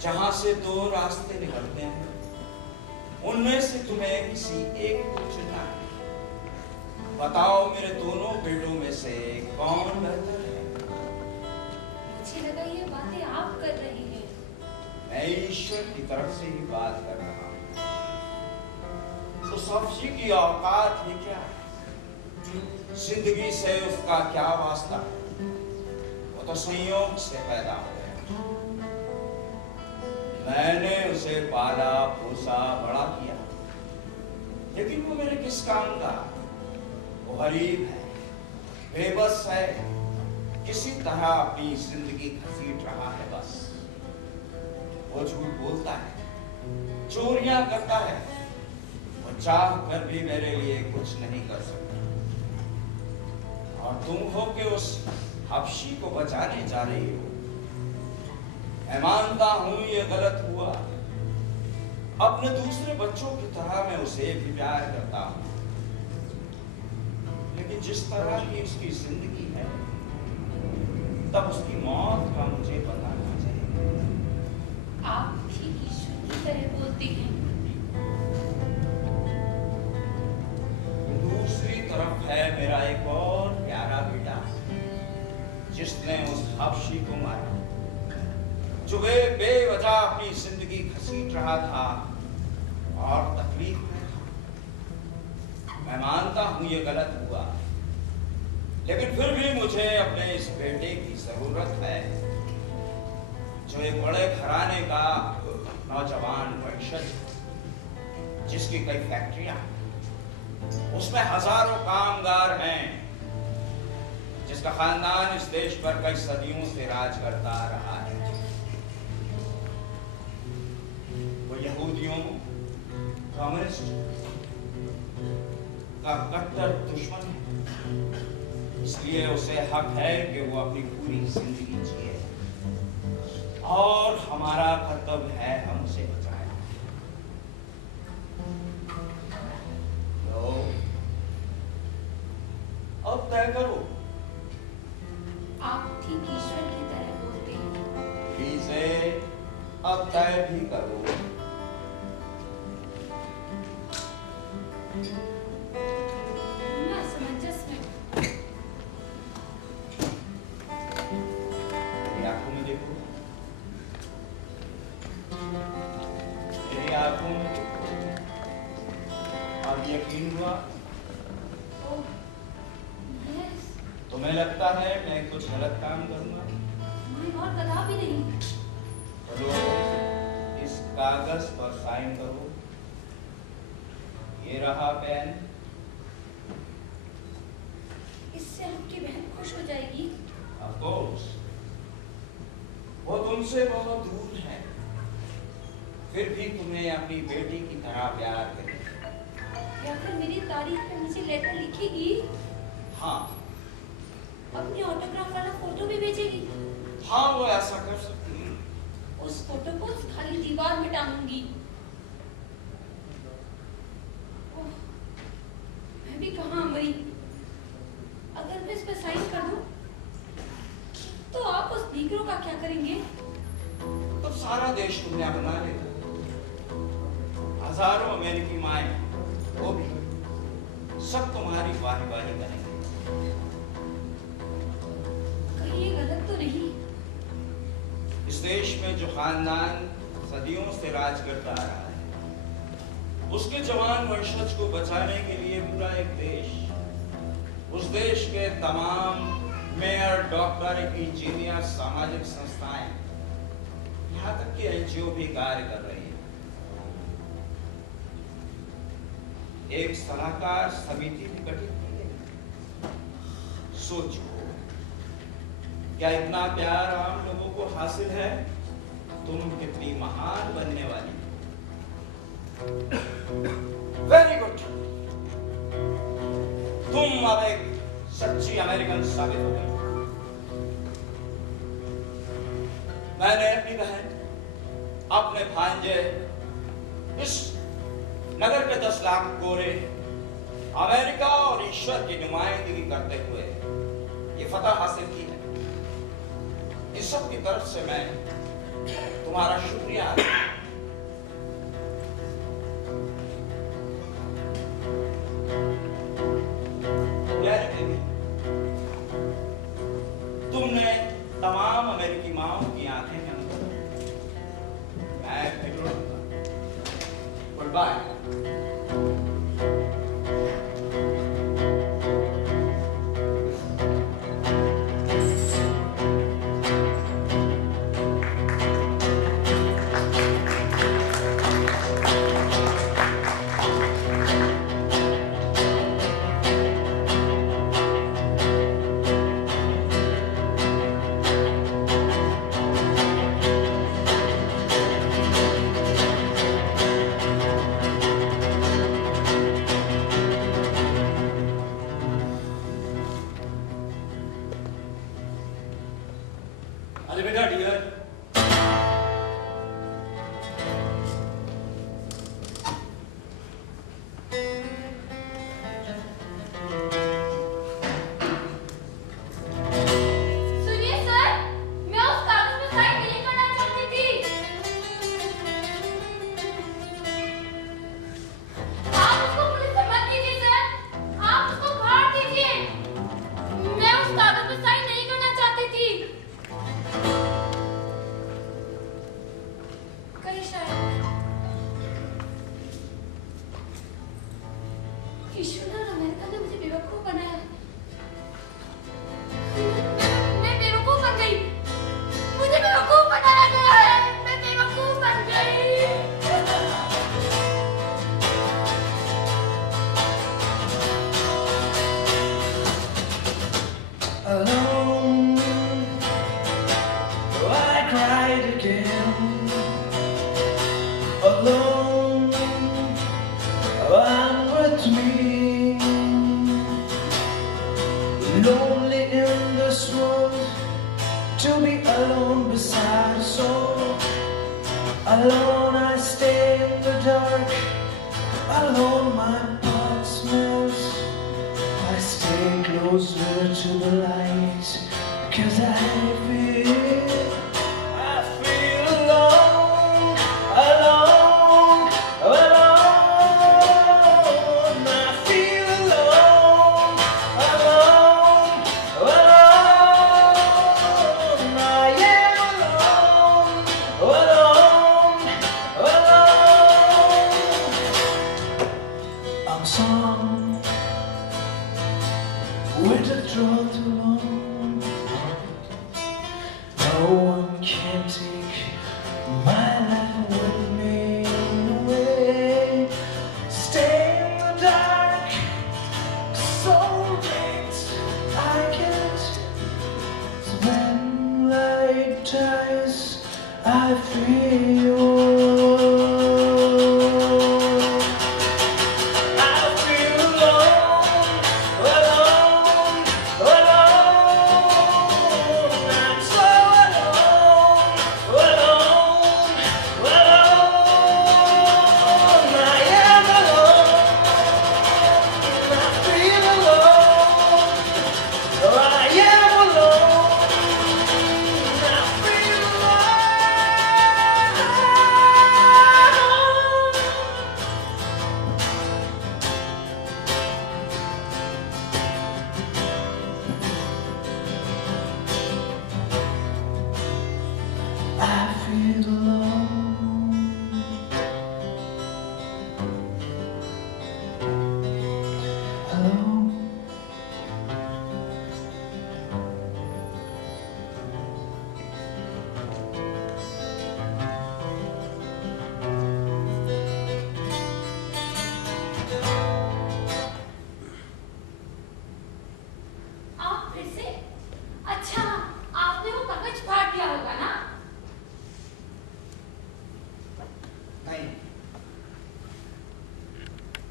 जहां से दो रास्ते निकलते हैं, उनमें से तुम्हें किसी एक को चुनना है। बताओ मेरे दोनों बेटों में से कौन बेहतर है? मुझे लगा ये बातें आप कर रही हैं। मैं ईश्वर की तरफ से ही बात कर रहा हूं। तो सब्जी की औकात ही क्या है? जिंदगी से उसका क्या वास्ता? वो तो संयोग से पैदा हो गया। मैंने उसे पाला पोसा बड़ा किया, लेकिन वो मेरे किस काम का? वो गरीब है, बेबस है, किसी तरह अपनी जिंदगी घसीट रहा है। बस वो झूठ बोलता है, चोरियां करता है, वो चाह कर भी मेरे लिए कुछ नहीं कर सकता। और तुम हो कि उस हबशी को बचाने जा रही हो। मैं मानता हूं ये गलत हुआ। अपने दूसरे बच्चों की तरह मैं उसे भी प्यार करता हूं, लेकिन जिस तरह की उसकी जिंदगी है, तब उसकी मौत का मुझे पता नहीं चाहिए। आप ठीक ईश्वर की तरह बोलते हैं। दूसरी तरफ है मेरा एक और प्यारा बेटा, जिसने उस हबशी को मारा, जो बेवजह अपनी जिंदगी घसीट रहा था और तकलीफ में था। मैं मानता हूं ये गलत हुआ, लेकिन फिर भी मुझे अपने इस बेटे की जरूरत है, जो एक बड़े घराने का नौजवान वंशज, जिसकी कई फैक्ट्रियां, उसमें हजारों कामगार हैं, जिसका खानदान इस देश पर कई सदियों से राज करता रहा है। वो यहूदियों, कम्युनिस्ट का कट्टर दुश्मन है, इसलिए उसे हक है कि वो अपनी पूरी जिंदगी जिए, और हमारा कर्तव्य है हम उसे बचाएं। तो अब तय करो। आप ठीक ईश्वर की तरह बोलते हैं। प्लीज अब तय भी करो। मैं असमंजस में हूं। मेरी आंखों में देखो, मेरी आंखों में देखो। अब यकीन हुआ? ओह, यस। तुम्हें लगता है मैं कुछ गलत काम करूंगा? मैं और कदापि नहीं। चलो इस कागज पर साइन करो। ये रहा पेन। इससे आपकी बहन खुश हो जाएगी। Of course, वो तुमसे बहुत दूर है, फिर भी तुम्हें अपनी बेटी की तरह प्यार करेगी। या फिर मेरी तारीफ पे मुझे लेटर लिखेगी, हाँ अपनी ऑटोग्राफ वाला फोटो भी भेजेगी। हाँ, वो ऐसा कर सकती है। उस फोटो को उस खाली दीवार में टांगूंगी। ओह, मैं भी कहाँ मरी। अगर मैं इस पे साइन कर दूं, तो आप उस नीग्रो का क्या करेंगे? तो सारा देश दुनिया बना लेगा। हजारों अमेरिकी माएं वो भी सब तुम्हारी वाही करेंगे। कहीं ये गलत तो नहीं? इस देश में जो खानदान सदियों से राज करता आ रहा है, उसके जवान वंशज को बचाने के लिए पूरा एक देश, उस देश के तमाम मेयर, डॉक्टर, इंजीनियर, सामाजिक संस्थाएं, यहाँ तक कि एनजीओ भी कार्य कर रही है। एक सलाहकार समिति भी गठित की है। सोचो, क्या इतना प्यार आम लोगों को हासिल है? तुम कितनी महान बनने वाली। वेरी गुड, तुम अब एक सच्ची अमेरिकन साबित हो गई। मैंने अपनी बहन, अपने भांजे, इस नगर के 10 लाख गोरे अमेरिका और ईश्वर की नुमाइंदगी करते हुए ये फतह हासिल की है। इस सब की तरफ से मैं तुम्हारा शुक्रिया अदा करता हूं। प्यारे बेबी, तुमने तमाम अमेरिकी माओं की आंखें में अंदर, मैं फिक्र। Good bye. अलविदा डियर। सुनिए सर, मैं उस कागज में साइन नहीं करना चाहती थी। आप उसको पुलिस से मत दीजिए सर, आप उसको फाड़ दीजिए। मैं उस कागज में साइन नहीं करना चाहती थी। कहीं शायद ईश्वर और अमेरिका ने मुझे बेवकूफ बनाया है। मैं बेवकूफ बन गई। मुझे बेवकूफ बनाया गया है। मैं बेवकूफ बन गई। Alone, I cried again. Alone, I'm with me. Lonely in this world, to be alone beside a soul. Alone I stay in the dark. Alone my heart smells. I stay closer to the light, 'cause I feel alone, alone, alone. I feel alone, alone, alone. I am alone, alone, alone. I'm some with a draw too long.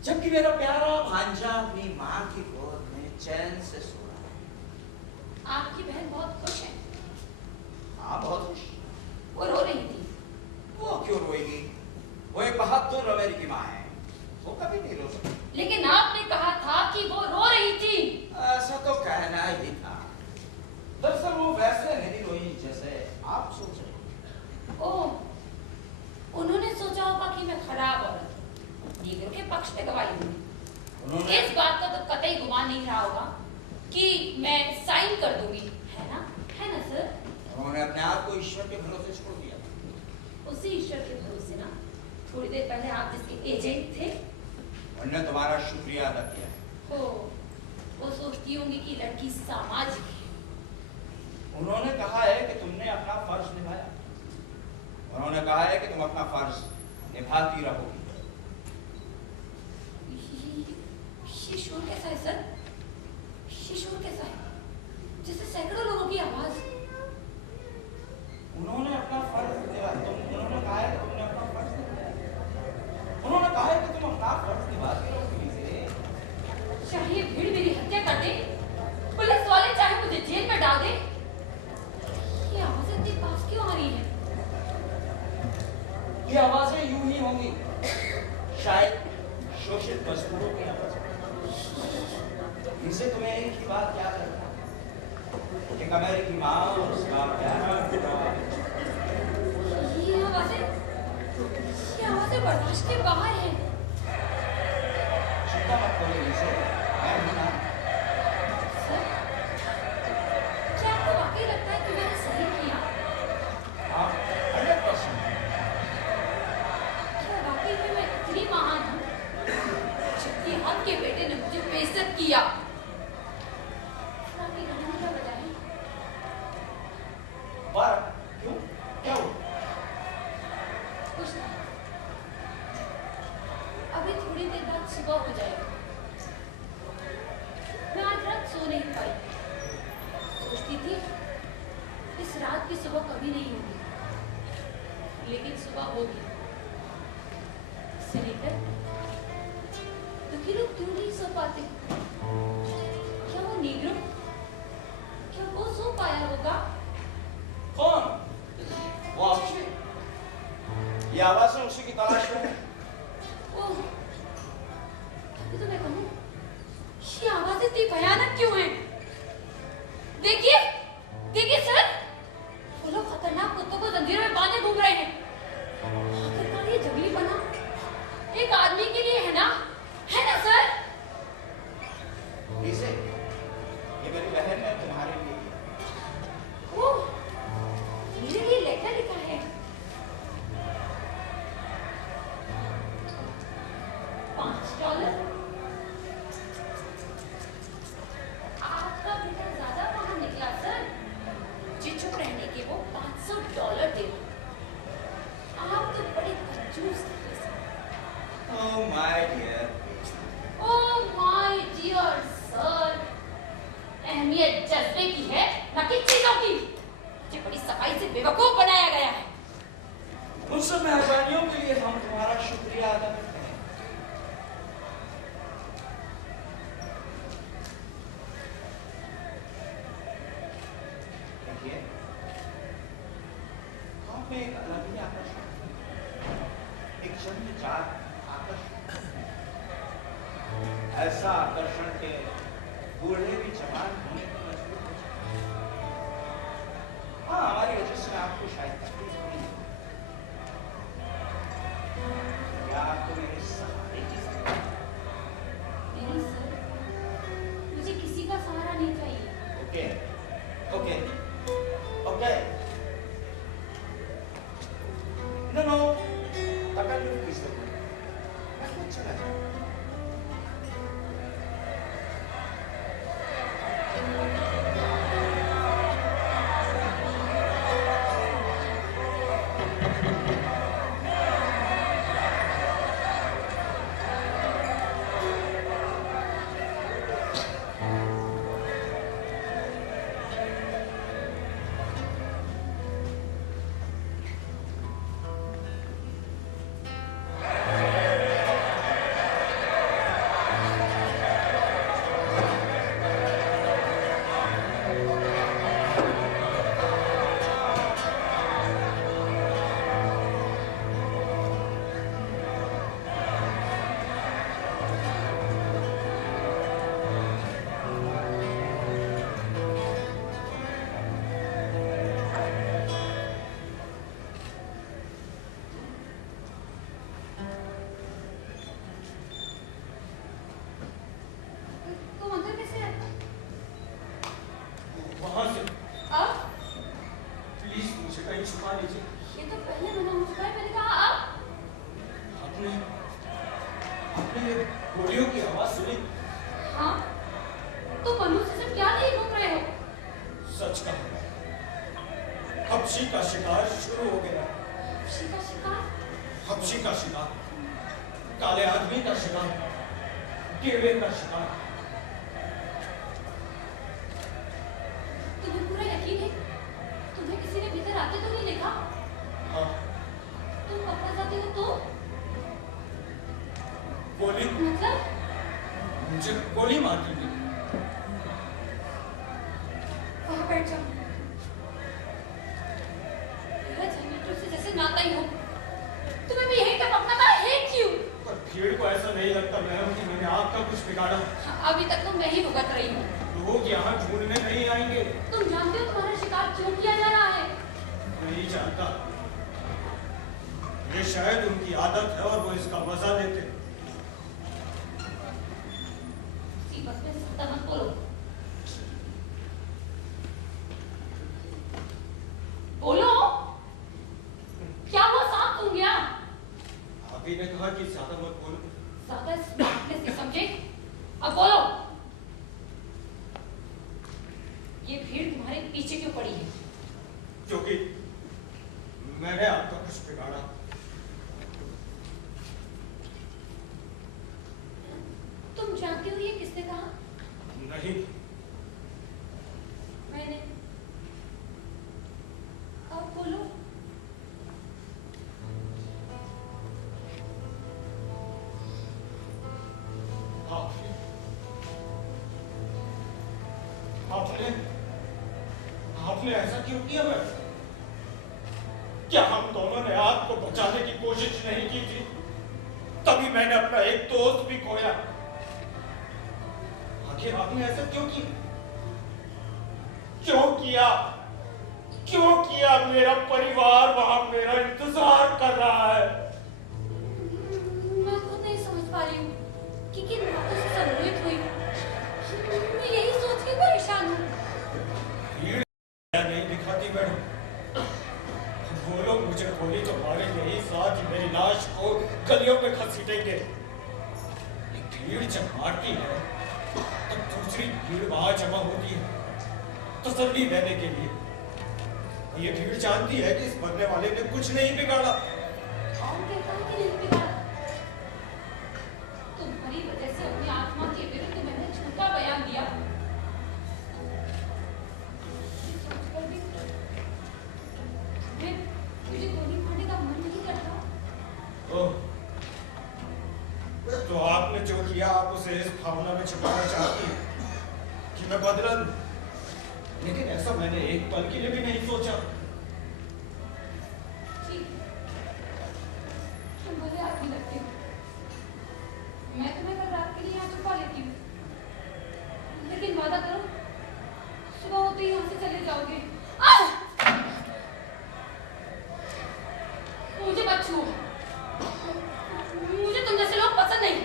जबकि मेरा प्यारा भांजा अपनी माँ की गोद में चैन से सो रहा है। आपकी बहन बहुत खुश है। हाँ, बहुत खुश। वो रो रही थी। वो क्यों रोएगी? वो एक बहादुर अमेरिकी माँ है, वो कभी नहीं रो सकती। लेकिन आपने कहा था कि वो रो रही थी। ऐसा तो कहना ही था। दरअसल वो वैसे नहीं रोई जैसे आप सोच रहे हो। ओह, उन्होंने सोचा होगा कि मैं खराब औरत हूँ, नीग्रो के पक्ष में गवाही दूंगी। उन्होंने इस बात का तो कतई गुमान नहीं रहा होगा कि मैं साइन कर दूंगी, है ना? है ना सर? उन्होंने अपने आप को ईश्वर के भरोसे छोड़ दिया। उसी ईश्वर के भरोसे ना, थोड़ी देर पहले आप जिसके एजेंट थे, उन्होंने तुम्हारा शुक्रिया अदा किया। वो सोचती होंगी कि लड़की सामाजिक है। उन्होंने कहा है कि तुमने अपना फर्ज निभाया। उन्होंने कहा है कि तुम अपना फर्ज निभाती रहोगी। ये शोर कैसा है सर? ये शोर कैसा है? जैसे सैकड़ों लोगों की आवाज। उन्होंने अपना फर्ज उन्होंने कहा है कि तुमने अपना फर्ज निभाया। उन्होंने कहा है कि तुम अपना फर्ज निभाती रहोगी। चाहे भीड़ मेरी हत्या कर दे, पुलिस वाले चाहे मुझे जेल में डाल दे, ये आवाजें इतनी पास क्यों आ रही है? ये आवाजें यूं ही होंगी, शायद शोषित मजदूरों की आवाज। इनसे तुम्हें एक ही बात याद रखना, एक अमेरिकी माँ और उसका प्यारा बेटा। ये आवाजें बर्दाश्त के बाहर हैं। चिंता मत करो इनसे, मैं हूं ना। सर, क्या आपको वाकई लगता है कि मैंने सही किया? हाँ, 100%। क्या वाकई में मैं इतनी महान हूँ? जबकि आपके बेटे ने मुझे बेइज्जत किया। आपकी कहानी क्या वजह है? पर क्यों? क्या हुआ? कुछ नहीं। अभी थोड़ी देर बाद सुबह हो जाएगी। मैं आज रात सो नहीं पाई। सोचती थी इस रात की सुबह कभी नहीं होगी, लेकिन सुबह होगी। इससे लेकर दुखी लोग क्यों नहीं सो पाते? क्या वो नीग्रो, क्या वो सो पाया होगा? कौन? वो अक्षय? ये आवाजें उसी की तलाश में है। ओह, तभी तो मैं कहूँ, ये आवाजें इतनी भयानक क्यों हैं? देखिए, देखिए सर, वो लोग खतरनाक कुत्तों को जंजीरों में बांधे घूम रहे हैं। आखिरकार ये जंगली बना एक आदमी के लिए है ना सर? इसे, ये मेरी बहन ने तुम्हारे लिए दिया। ओह, मेरे लिए लेटर लिखा है। $5। आपका बेटा ज्यादा महान निकला सर। मुझे चुप रहने के वो $500 दे। आप तो बड़े कंजूस निकले sir. Oh my dear. Oh my dear sir, अहमियत जज्बे की है, न कि चीजों की। मुझे बड़ी सफाई से बेवकूफ बनाया गया है। उन सब मेहरबानियों के लिए हम तुम्हारा शुक्रिया अदा करते हैं। देखिए, हम में एक अलग ही आकर्षण, एक जन्मजात आकर्षण, ऐसा आकर्षण के बूढ़े भी जवान होने पर मजबूर हो जाते हैं। हाँ, हमारी वजह से आपको शायद तकलीफ हुई है। क्या आपको मेरे सहारे की जरूरत है? नहीं सर, मुझे किसी का सहारा नहीं चाहिए। Okay, okay, okay. नो, तकलीफ की जरूरत है। मैं खुद चला जाऊँ। आपने गोलियों की आवाज सुनी? हाँ, तो बन्नू से सब क्या नहीं घूम रहे हो? सच कहा, हबशी का शिकार शुरू हो गया। हबशी का शिकार? हबशी का शिकार, काले आदमी का शिकार, केवे का शिकार। तुम्हें पूरा यकीन है? तुम्हें किसी ने भीतर आते तो नहीं देखा? हाँ, तुम वापस आते हो तो? गोली, मतलब? मुझे गोली मार दी गई। वहाँ बैठ जाओ। मेरा जनरेटर से जैसे नाता ही हो। तुम्हें भी यही टपकना था, है क्यों? पर भीड़ को ऐसा नहीं लगता मैम कि मैंने आपका कुछ बिगाड़ा। अभी तक तो मैं ही भुगत रही हूँ। लोग यहाँ ढूंढने नहीं आएंगे। तुम जानते हो तुम्हारा शिकार क्यों किया जा रहा है? नहीं जानता। ये शायद उनकी आदत है और वो इसका मजा लेते हैं। बस में सत्ता मत बोलो। बोलो, क्या वो सांप घूम गया? आप ही ने कहा कि ज्यादा मत बोलो। ज्यादा स्मार्टनेस से समझे? अब बोलो। ये भीड़ तुम्हारे पीछे क्यों पड़ी है? क्योंकि मैंने आपका कुछ बिगाड़ा। तुम जानते हो ये किसने कहा? नहीं। मैंने। अब बोलो। आपने आपने ऐसा क्यों किया मैम? क्या हम दोनों ने आपको बचाने की कोशिश नहीं की थी? तभी मैंने अपना एक दोस्त भी खोया। आखिर आपने ऐसा क्यों किया? क्यों किया? क्यों किया? मेरा परिवार वहां मेरा इंतजार कर रहा है। मैं खुद नहीं समझ पा रही हूँ कि किन बातों से सम्मोहित हुई। मैं यही सोच के परेशान हूँ। भीड़ नहीं दिखाती मैडम। वो लोग मुझे गोली तो मारेंगे ही, साथ ही मेरी लाश को गलियों पे घसीटेंगे। भीड़ जब मारती है तब दूसरी भीड़ वहां जमा होती है तसल्ली देने के लिए। ये भीड़ जानती है कि इस मरने वाले ने कुछ नहीं बिगाड़ा। कौन कहता है कि नहीं बिगाड़ा? तुम्हारी वजह से अपनी आत्मा के विरुद्ध मैंने झूठा बयान दिया। सोचकर भी मुझे गोली मारने का मन नहीं करता। ओह, तो आपने जो किया आप उसे इस भावना में छुपाना चाहती हैं कि मैं बदला दूं। लेकिन ऐसा मैंने एक पल के लिए भी नहीं सोचा। ठीक, तुम भले आदमी लगते हो। मैं तुम्हें कल रात के लिए यहाँ छुपा लेती हूँ। लेकिन वादा करो, सुबह होते ही यहाँ से चले जाओगे। मुझे मत छुओ। मुझे तुम जैसे लोग पसंद नहीं।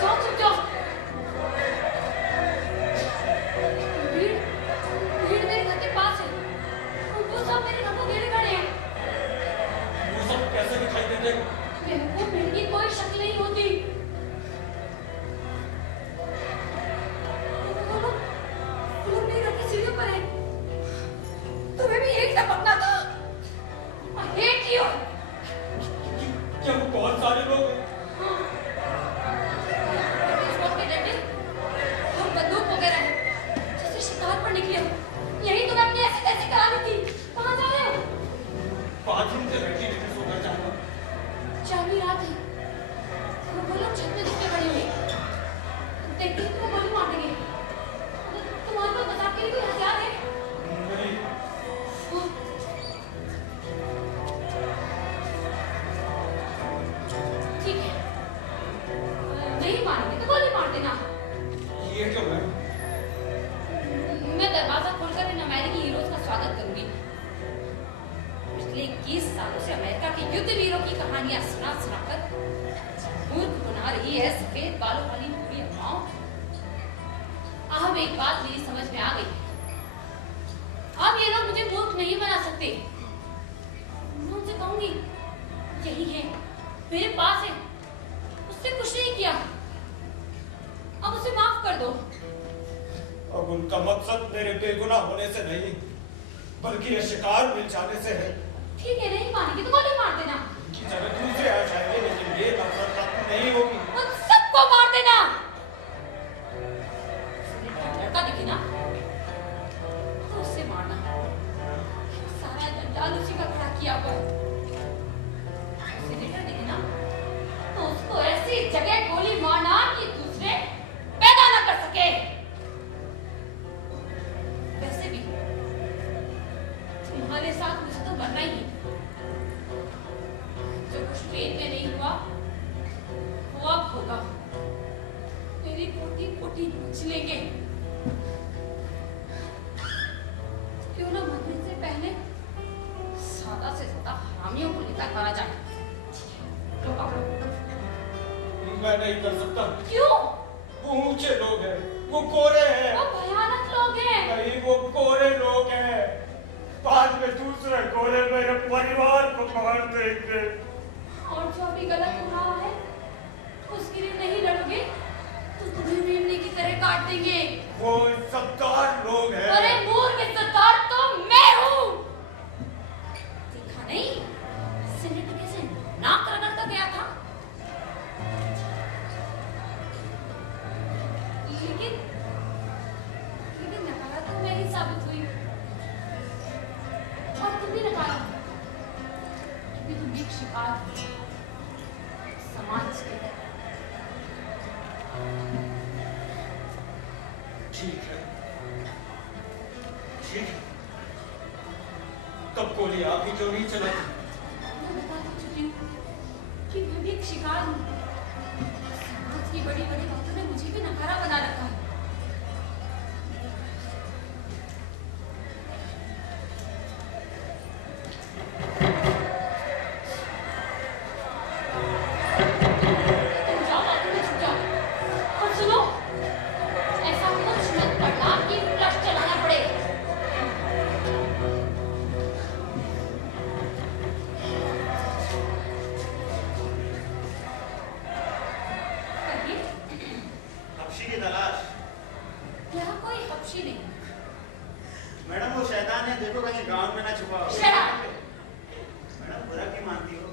जाओ, चुप जाओ। भीड़ मेरे घर के पास है। वो सब मेरे घर को घेरे खड़े हैं। वो सब कैसे दिखाई देते? मेरे को भीड़ की कोई शक नहीं होती। वो लोग मेरे घर की सीढ़ियों पर हैं। तुम्हें भी एक टपकना था। I hate you। क्या वो बहुत सारे लोग हैं? बेसबॉल के डंडे और बंदूक वगैरह है, जैसे शिकार पर निकले हो। यही तुम्हें अपनी ऐसी तैसी करानी थी। कहाँ जा रहे हो? बाथरूम से वेंटिलेटर सोकर जाऊंगा। चालू रात है। वो लोग छत में दुबके पड़े हुए। देखते ही तुम्हें गोली मार देंगे। तुम्हारे पास बचाव के लिए कोई हथियार है? नहीं। ठीक है, नहीं मारेंगे तो गोली मार देना। ये क्यों मैम? मैं दरवाजा खोलकर इन अमेरिकी हीरोज का स्वागत करूंगी। पिछले 21 सालों से अमेरिका के युद्ध वीरों की कहानियां सुना सुनाकर मूर्ख बना रही है सफेद बालों वाली पूरी अम्माओं। अब एक बात मेरी समझ में आ गई। अब ये लोग मुझे मूर्ख नहीं बना सकते। मैं उनसे कहूंगी यही है, मेरे पास है, उससे कुछ नहीं किया, अब उसे माफ कर दो। अब उनका मकसद मेरे बेगुनाह होने से नहीं, बल्कि ये शिकार मिल जाने से है। ठीक है, नहीं मानेगी तो गोली मार देना। कि जब दूसरे आ जाएंगे, लेकिन ये नफरत खत्म नहीं होगी। उन सबको मार देना। लड़का दिखे ना तो उससे मारना। सारा जंजाल उसी का खड़ा किया हुआ है। सेनेटर दिखे ना तो उसको ऐसी जगह गोली मारना कि दूसरे पैदा न कर सके। वैसे भी तुम्हारे साथ मुझे तो मरना ही है। जो कुछ ट्रेन में नहीं हुआ वो अब होगा। मेरी पोटी पोटी पूछ लेंगे। क्यों ना मरने से पहले ज्यादा से ज्यादा हामियों को लेकर मारा जाए। लो पकड़ो। मैं नहीं कर सकता। क्यों? वो ऊंचे लोग हैं, वो कोरे हैं। वो भयानक लोग हैं। नहीं, वो कोरे लोग हैं। बाद में दूसरे कोरे मेरे परिवार को मार देंगे। और जो अभी गलत हो रहा है उसके लिए नहीं लड़ोगे तो तुम्हें मेमने की तरह काट देंगे। वो इज्जतदार लोग हैं। अरे मूर्ख, इज्जतदार तो मैं हूँ। देखा नहीं सेनेटर कैसे नाक रगड़ता गया था। लेकिन नकारा तो मैं ही साबित हुई। और तुम भी नकारा, क्योंकि तुम एक शिकार हो समाज के। ठीक है, ठीक है। तब गोली आप ही क्यों नहीं चलाती? मैं बता तो चुकी हूँ कि मैं भी एक शिकार हूँ। समाज की बड़ी बड़ी बातों ने मुझे भी नकारा बना रखा है। तुम जाओ, बाथरूम में छुप जाओ। और सुनो, ऐसा कुछ मत करना कि फ्लश चलाना पड़े। कहिए, हफ्शी की तलाश। यहाँ कोई हफ्शी नहीं। मैडम वो शैतान है, देखो कहीं गाउन में ना छुपा हो। Shut up! मैडम बुरा क्यों मानती हो?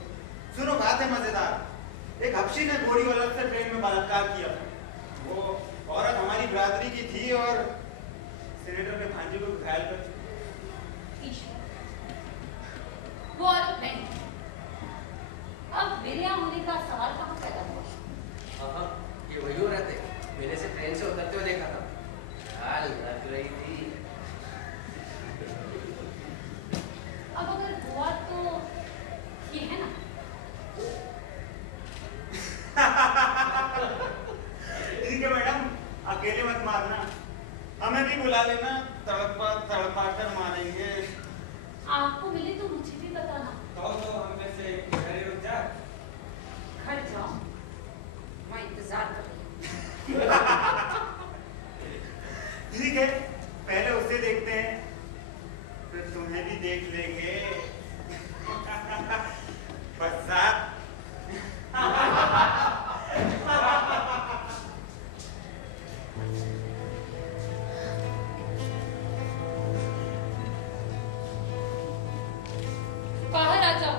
सुनो बात है मजेदार। एक हफ्शी ने घोड़ी औरत से ट्रेन में बलात्कार किया। वो औरत हमारी बिरादरी की थी और सेनेटर के भांजे को घायल कर चुकी। ईश्वर, वो औरत नहीं। अब मेरे यहाँ होने का सवाल कहाँ पैदा हुआ? हाँ, ये वही हो रहे थे। मैंने से ट्रेन से उतरते हुए देखा था। हाल लग रही थी। अब अगर हुआ तो ये है ना। ठीक है मैडम, अकेले मत मारना, हमें भी बुला लेना। तड़पा तड़पा कर मारेंगे। आपको मिले तो मुझे भी बताना। तो हम में से घरे रुक जा। घर जाओ, मैं इंतजार कर रही हूँ। ठीक है, पहले उसे देखते हैं, फिर तुम्हें भी देख लेंगे। बस बाहर आ जाओ।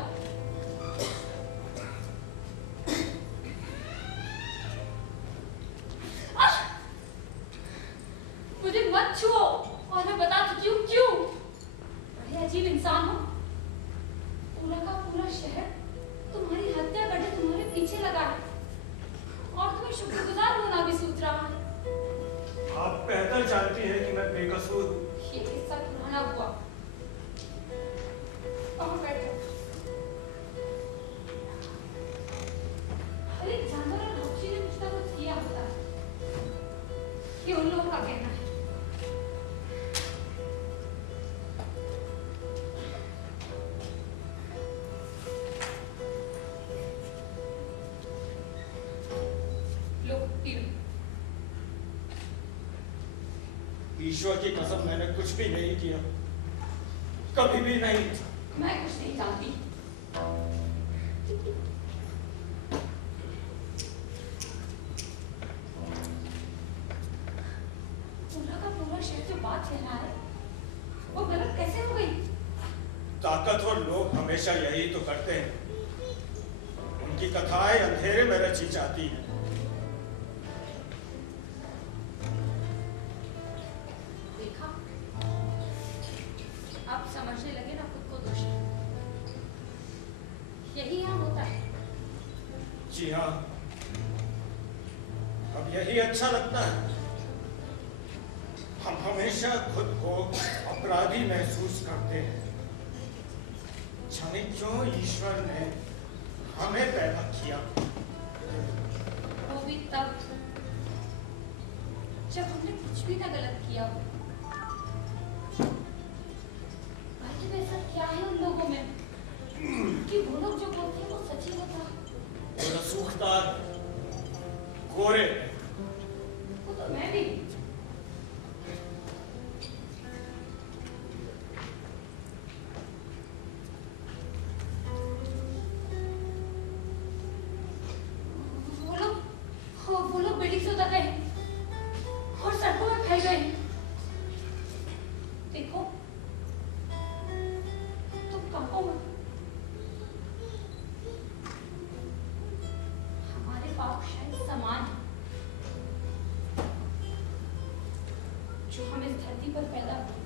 मुझे मत छुओ, और मैं बता चुकी हूँ क्यों। बड़े अजीब इंसान हो। पूरा का पूरा शहर तुम्हारी हत्या करने तुम्हारे पीछे लगा है, और तुम्हें शुक्रगुजार होना भी सूझ रहा है। आप बेहतर जानती हैं कि मैं बेकसूर हूँ। ये किस्सा पुराना हुआ। और बैठो। हर एक जानवर और पक्षी ने कुछ ना कुछ किया होता है, ये उन लोगों का कहना है। लो, पियो। ईश्वर की कसम, मैंने कुछ भी नहीं किया। कभी भी नहीं। मैं कुछ नहीं जानती। पूरा का पूरा शहर जो बात कह रहा है वो गलत कैसे हो गई? ताकतवर लोग हमेशा यही तो करते हैं। उनकी कथाएं अंधेरे में रची जाती हैं। देखा, आप समझने लगे ना खुद को दोषी। यही यहाँ होता है। जी हाँ, अब यही अच्छा लगता है। हम हमेशा खुद को अपराधी महसूस करते हैं। जाने क्यों ईश्वर ने हमें पैदा किया। वो भी तब जब हमने कुछ भी ना गलत किया हो। आखिर ऐसा क्या है उन लोगों में कि वो लोग जो बोलते हैं वो सच ही होता है? वो रसूखदार गोरे। वो तो मैं भी। वो लोग बिल्डिंग से उतर गए और सड़कों में फैल गए। देखो, तुम कहो हमारे पाप शायद समान है। जो हम इस धरती पर पैदा हुए,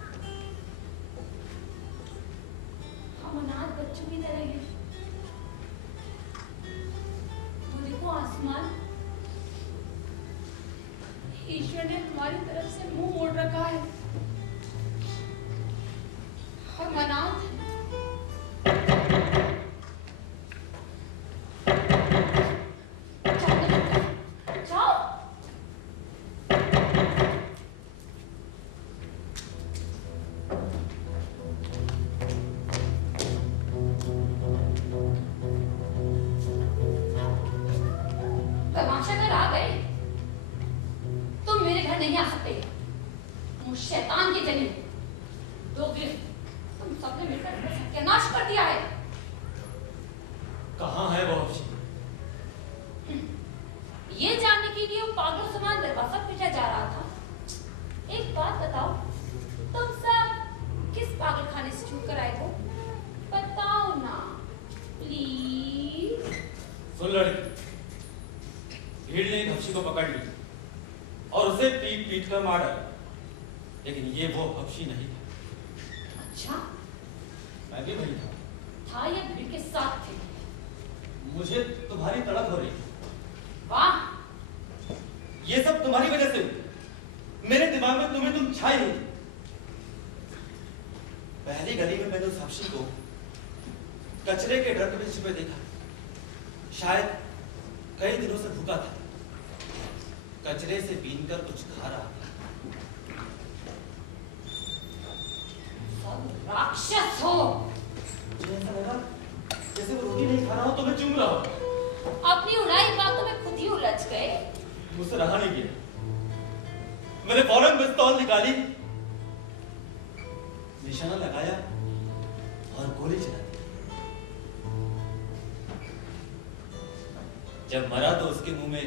हम अनाथ बच्चों की तरह हैं। वो देखो आसमान, ईश्वर ने हमारी तरफ से मुंह मोड़ रखा है। हम अनाथ हैं। जाओ। तमाशा कर आ गए। तुम मेरे घर नहीं आ सकते। मुझ शैतान के जने दोगले, तुम सबने मिलकर मेरा सत्यानाश कर दिया है। कहाँ है वो हफ्सी? ये जानने के लिए वो पागलों समान दरवाजा पीटा जा रहा था। एक बात बताओ, तुम सब किस पागल खाने से छूट कर आए हो? बताओ ना प्लीज। सुन लड़की, भीड़ ने हफ्सी को पकड़ ली और उसे पीट पीट कर मार डाला, लेकिन ये वो हफ्सी नहीं था। अच्छा, मैं भी वही था या भीड़ के साथ थे? मुझे तुम्हारी तड़प हो रही है। वाह, ये सब तुम्हारी वजह से हुई। मेरे दिमाग में तुम छाई नहीं। पहली गली में मैंने उस हफ्सी को कचरे के ड्रम में छिपे देखा। शायद कई दिनों से भूखा था, कचरे से बीनकर कुछ खा रहा था। सब राक्षस हो। मुझे ऐसा लगा जैसे वो रोटी नहीं खा रहा हो तो मैं चूम रहा हूं। अपनी उड़ाई बातों में खुद ही उलझ गए। मुझसे रहा नहीं गया। मैंने फौरन पिस्तौल निकाली, निशाना लगाया और गोली चला दी। जब मरा तो उसके मुंह में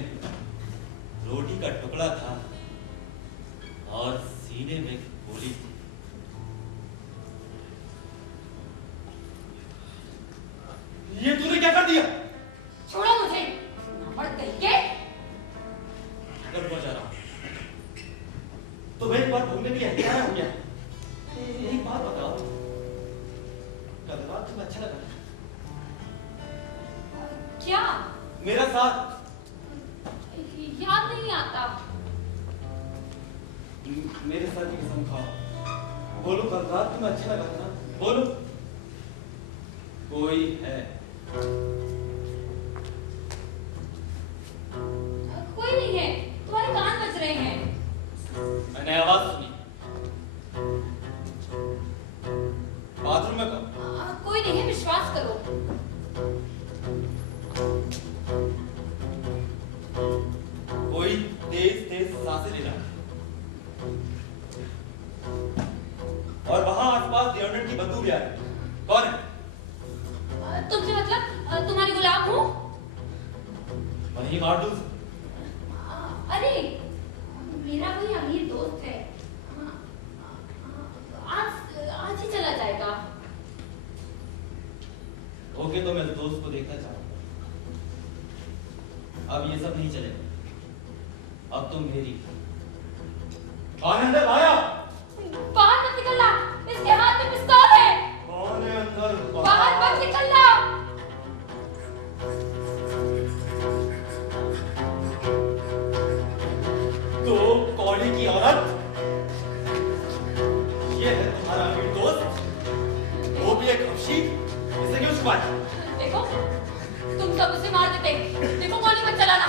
रोटी का टुकड़ा था और सीने में गोली थी। ये तूने क्या कर दिया? छोड़ो मुझे, मर गई के। अगर मैं जा रहा हूं तो मैं एक बार ढूंढने के लिए हथियार हो गया। एक बात बताओ, कल रात तुम्हें अच्छा लगा? क्या? मेरा साथ। याद नहीं आता। मेरे साथ की कसम खाओ, बोलो कल रात तुम्हें अच्छा लगा था ना? बोलो। कोई है? कोई नहीं है, तुम्हारे कान बज रहे हैं। मैंने आवाज सुनी। बाथरूम में कब? कोई नहीं है, विश्वास करो। कोई तेज तेज सांसें ले रहा है और वहां आसपास डिओड्रेंट की बदबू भी आ रही? कौन है? तुमसे मतलब तुम्हारी गुलाम हूँ। वही मार्डूस। अरे मेरा कोई अमीर दोस्त है, आज ही चला जाएगा। ओके, तो मैं उस दोस्त को देखना चाहूंगा। अब ये सब नहीं चलेगा, अब तुम मेरी। कौन अंदर आया? बाहर मत निकलना, इसके हाथ में पिस्तौल है। कौन है अंदर? बाहर मत निकलना। तो कौड़ी की औरत, ये है तुम्हारा अमीर दोस्त, वो भी एक हफ्शी, इसे क्यों छुपाया? देखो तुम सब उसे मार देते। देखो गोली मत चलाना,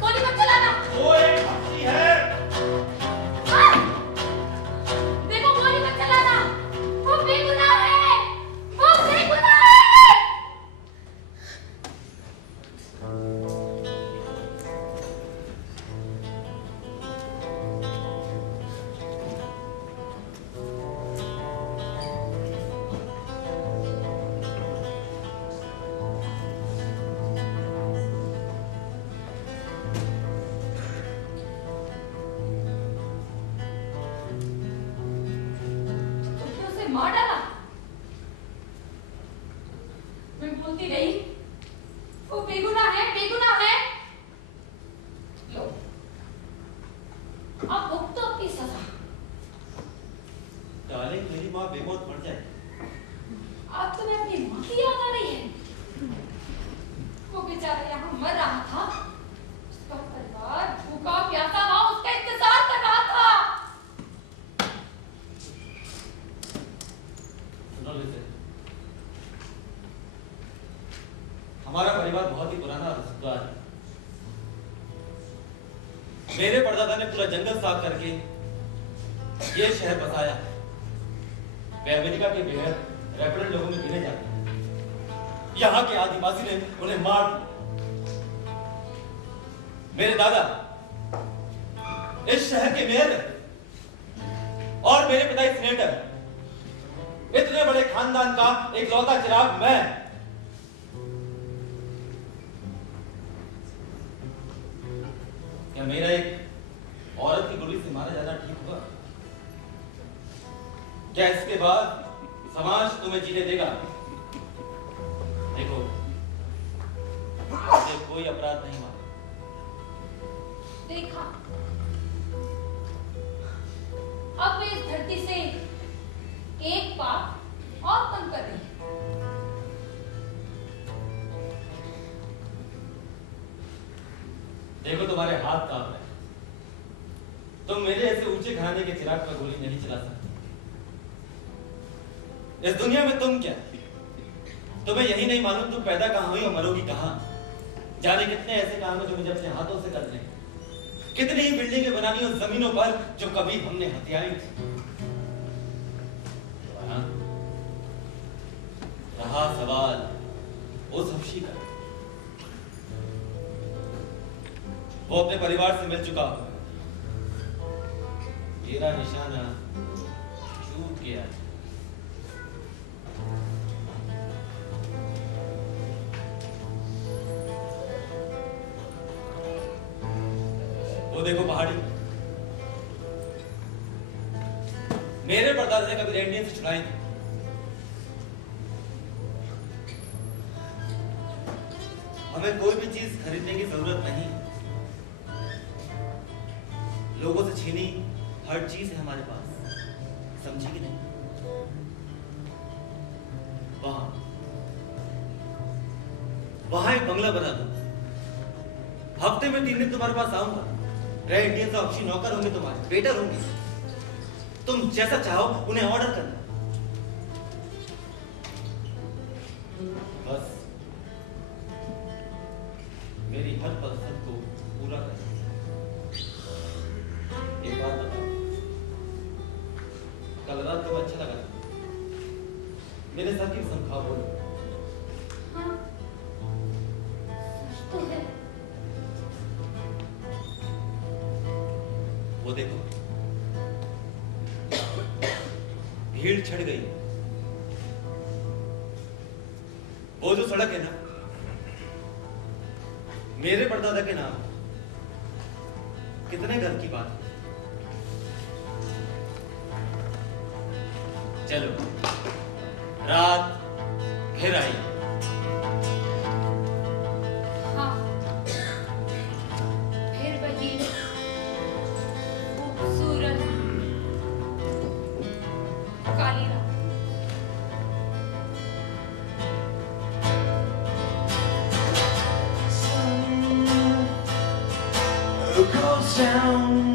गोली मत चलाना। वो एक हफ्शी है। देखो गोली मत चलाना, वो बेगुनाह है, वो बेगुनाह है। तुमने उसे मार डाला। मैं बोलती रही वो बेगुनाह है, बेगुनाह है। लो अब भुगतो अपनी सजा। डार्लिंग, मेरी माँ बेमौत मर जाए। अब तुम्हें अपनी माँ की याद आ रही है। वो बेचारा यहाँ मर रहा था, उसका परिवार भूखा प्यासा वहाँ उसका इंतजार कर रहा था। सुनो लिसे, हमारा परिवार बहुत ही पुराना और रिश्तेदार है। मेरे परदादा ने पूरा जंगल साफ करके ये शहर बसाया। वे अमेरिका के बगैर रैपिड लोगों में गिने जाते हैं। यहाँ के आदिवासी ने उन्हें मार दिया। मेरे दादा इस शहर के मेयर हैं और मेरे पिता सेनेटर। इतने बड़े खानदान का इकलौता चिराग मैं। क्या मेरा एक औरत की गोली से मारा जाना ठीक होगा? क्या इसके बाद समाज तुम्हें जीने देगा? देखो, मुझे कोई अपराध नहीं माना। देखा, अब वे इस धरती से एक पाप और कम कर रही है। देखो, तुम्हारे हाथ कांप रहे हैं। तुम मेरे ऐसे ऊंचे घराने के चिराग पर गोली नहीं चला सकते। इस दुनिया में तुम क्या, तुम्हें यही नहीं मालूम तुम पैदा कहां हुई और मरोगी कहां। जाने कितने ऐसे काम है जो मुझे अपने हाथों से करने हैं। कितनी ही बिल्डिंगें बनानी उस जमीनों पर जो कभी हमने हथियाई थी। रहा सवाल उस हफ्शी का, वो अपने परिवार से मिल चुका। मेरा निशाना छूट गया। वो देखो पहाड़ी, मेरे परदादा ने कभी रेंडियन से छुड़ाई थी। हमें कोई भी चीज खरीदने की जरूरत नहीं। लोगों से छीनी हर चीज है हमारे पास, समझी कि नहीं? वहां एक बंगला बना दो। हफ्ते में 3 दिन तुम्हारे पास आऊंगा। रेड इंडियन से अक्षी नौकर होंगे, तुम्हारे वेटर होंगे। तुम जैसा चाहो उन्हें ऑर्डर करना। बस मेरी हर पसंद को पूरा करना। एक बात बताओ, कल रात को अच्छा लगा? मेरे साथ की संख्या बोलो। हाँ, सच तो है। वो देखो, भीड़ छट गई। वो जो सड़क है ना, मेरे परदादा के नाम कितने घर की बात है। चलो, रात फिर आई। हाँ, फिर वही खूबसूरत काली रात। Goes down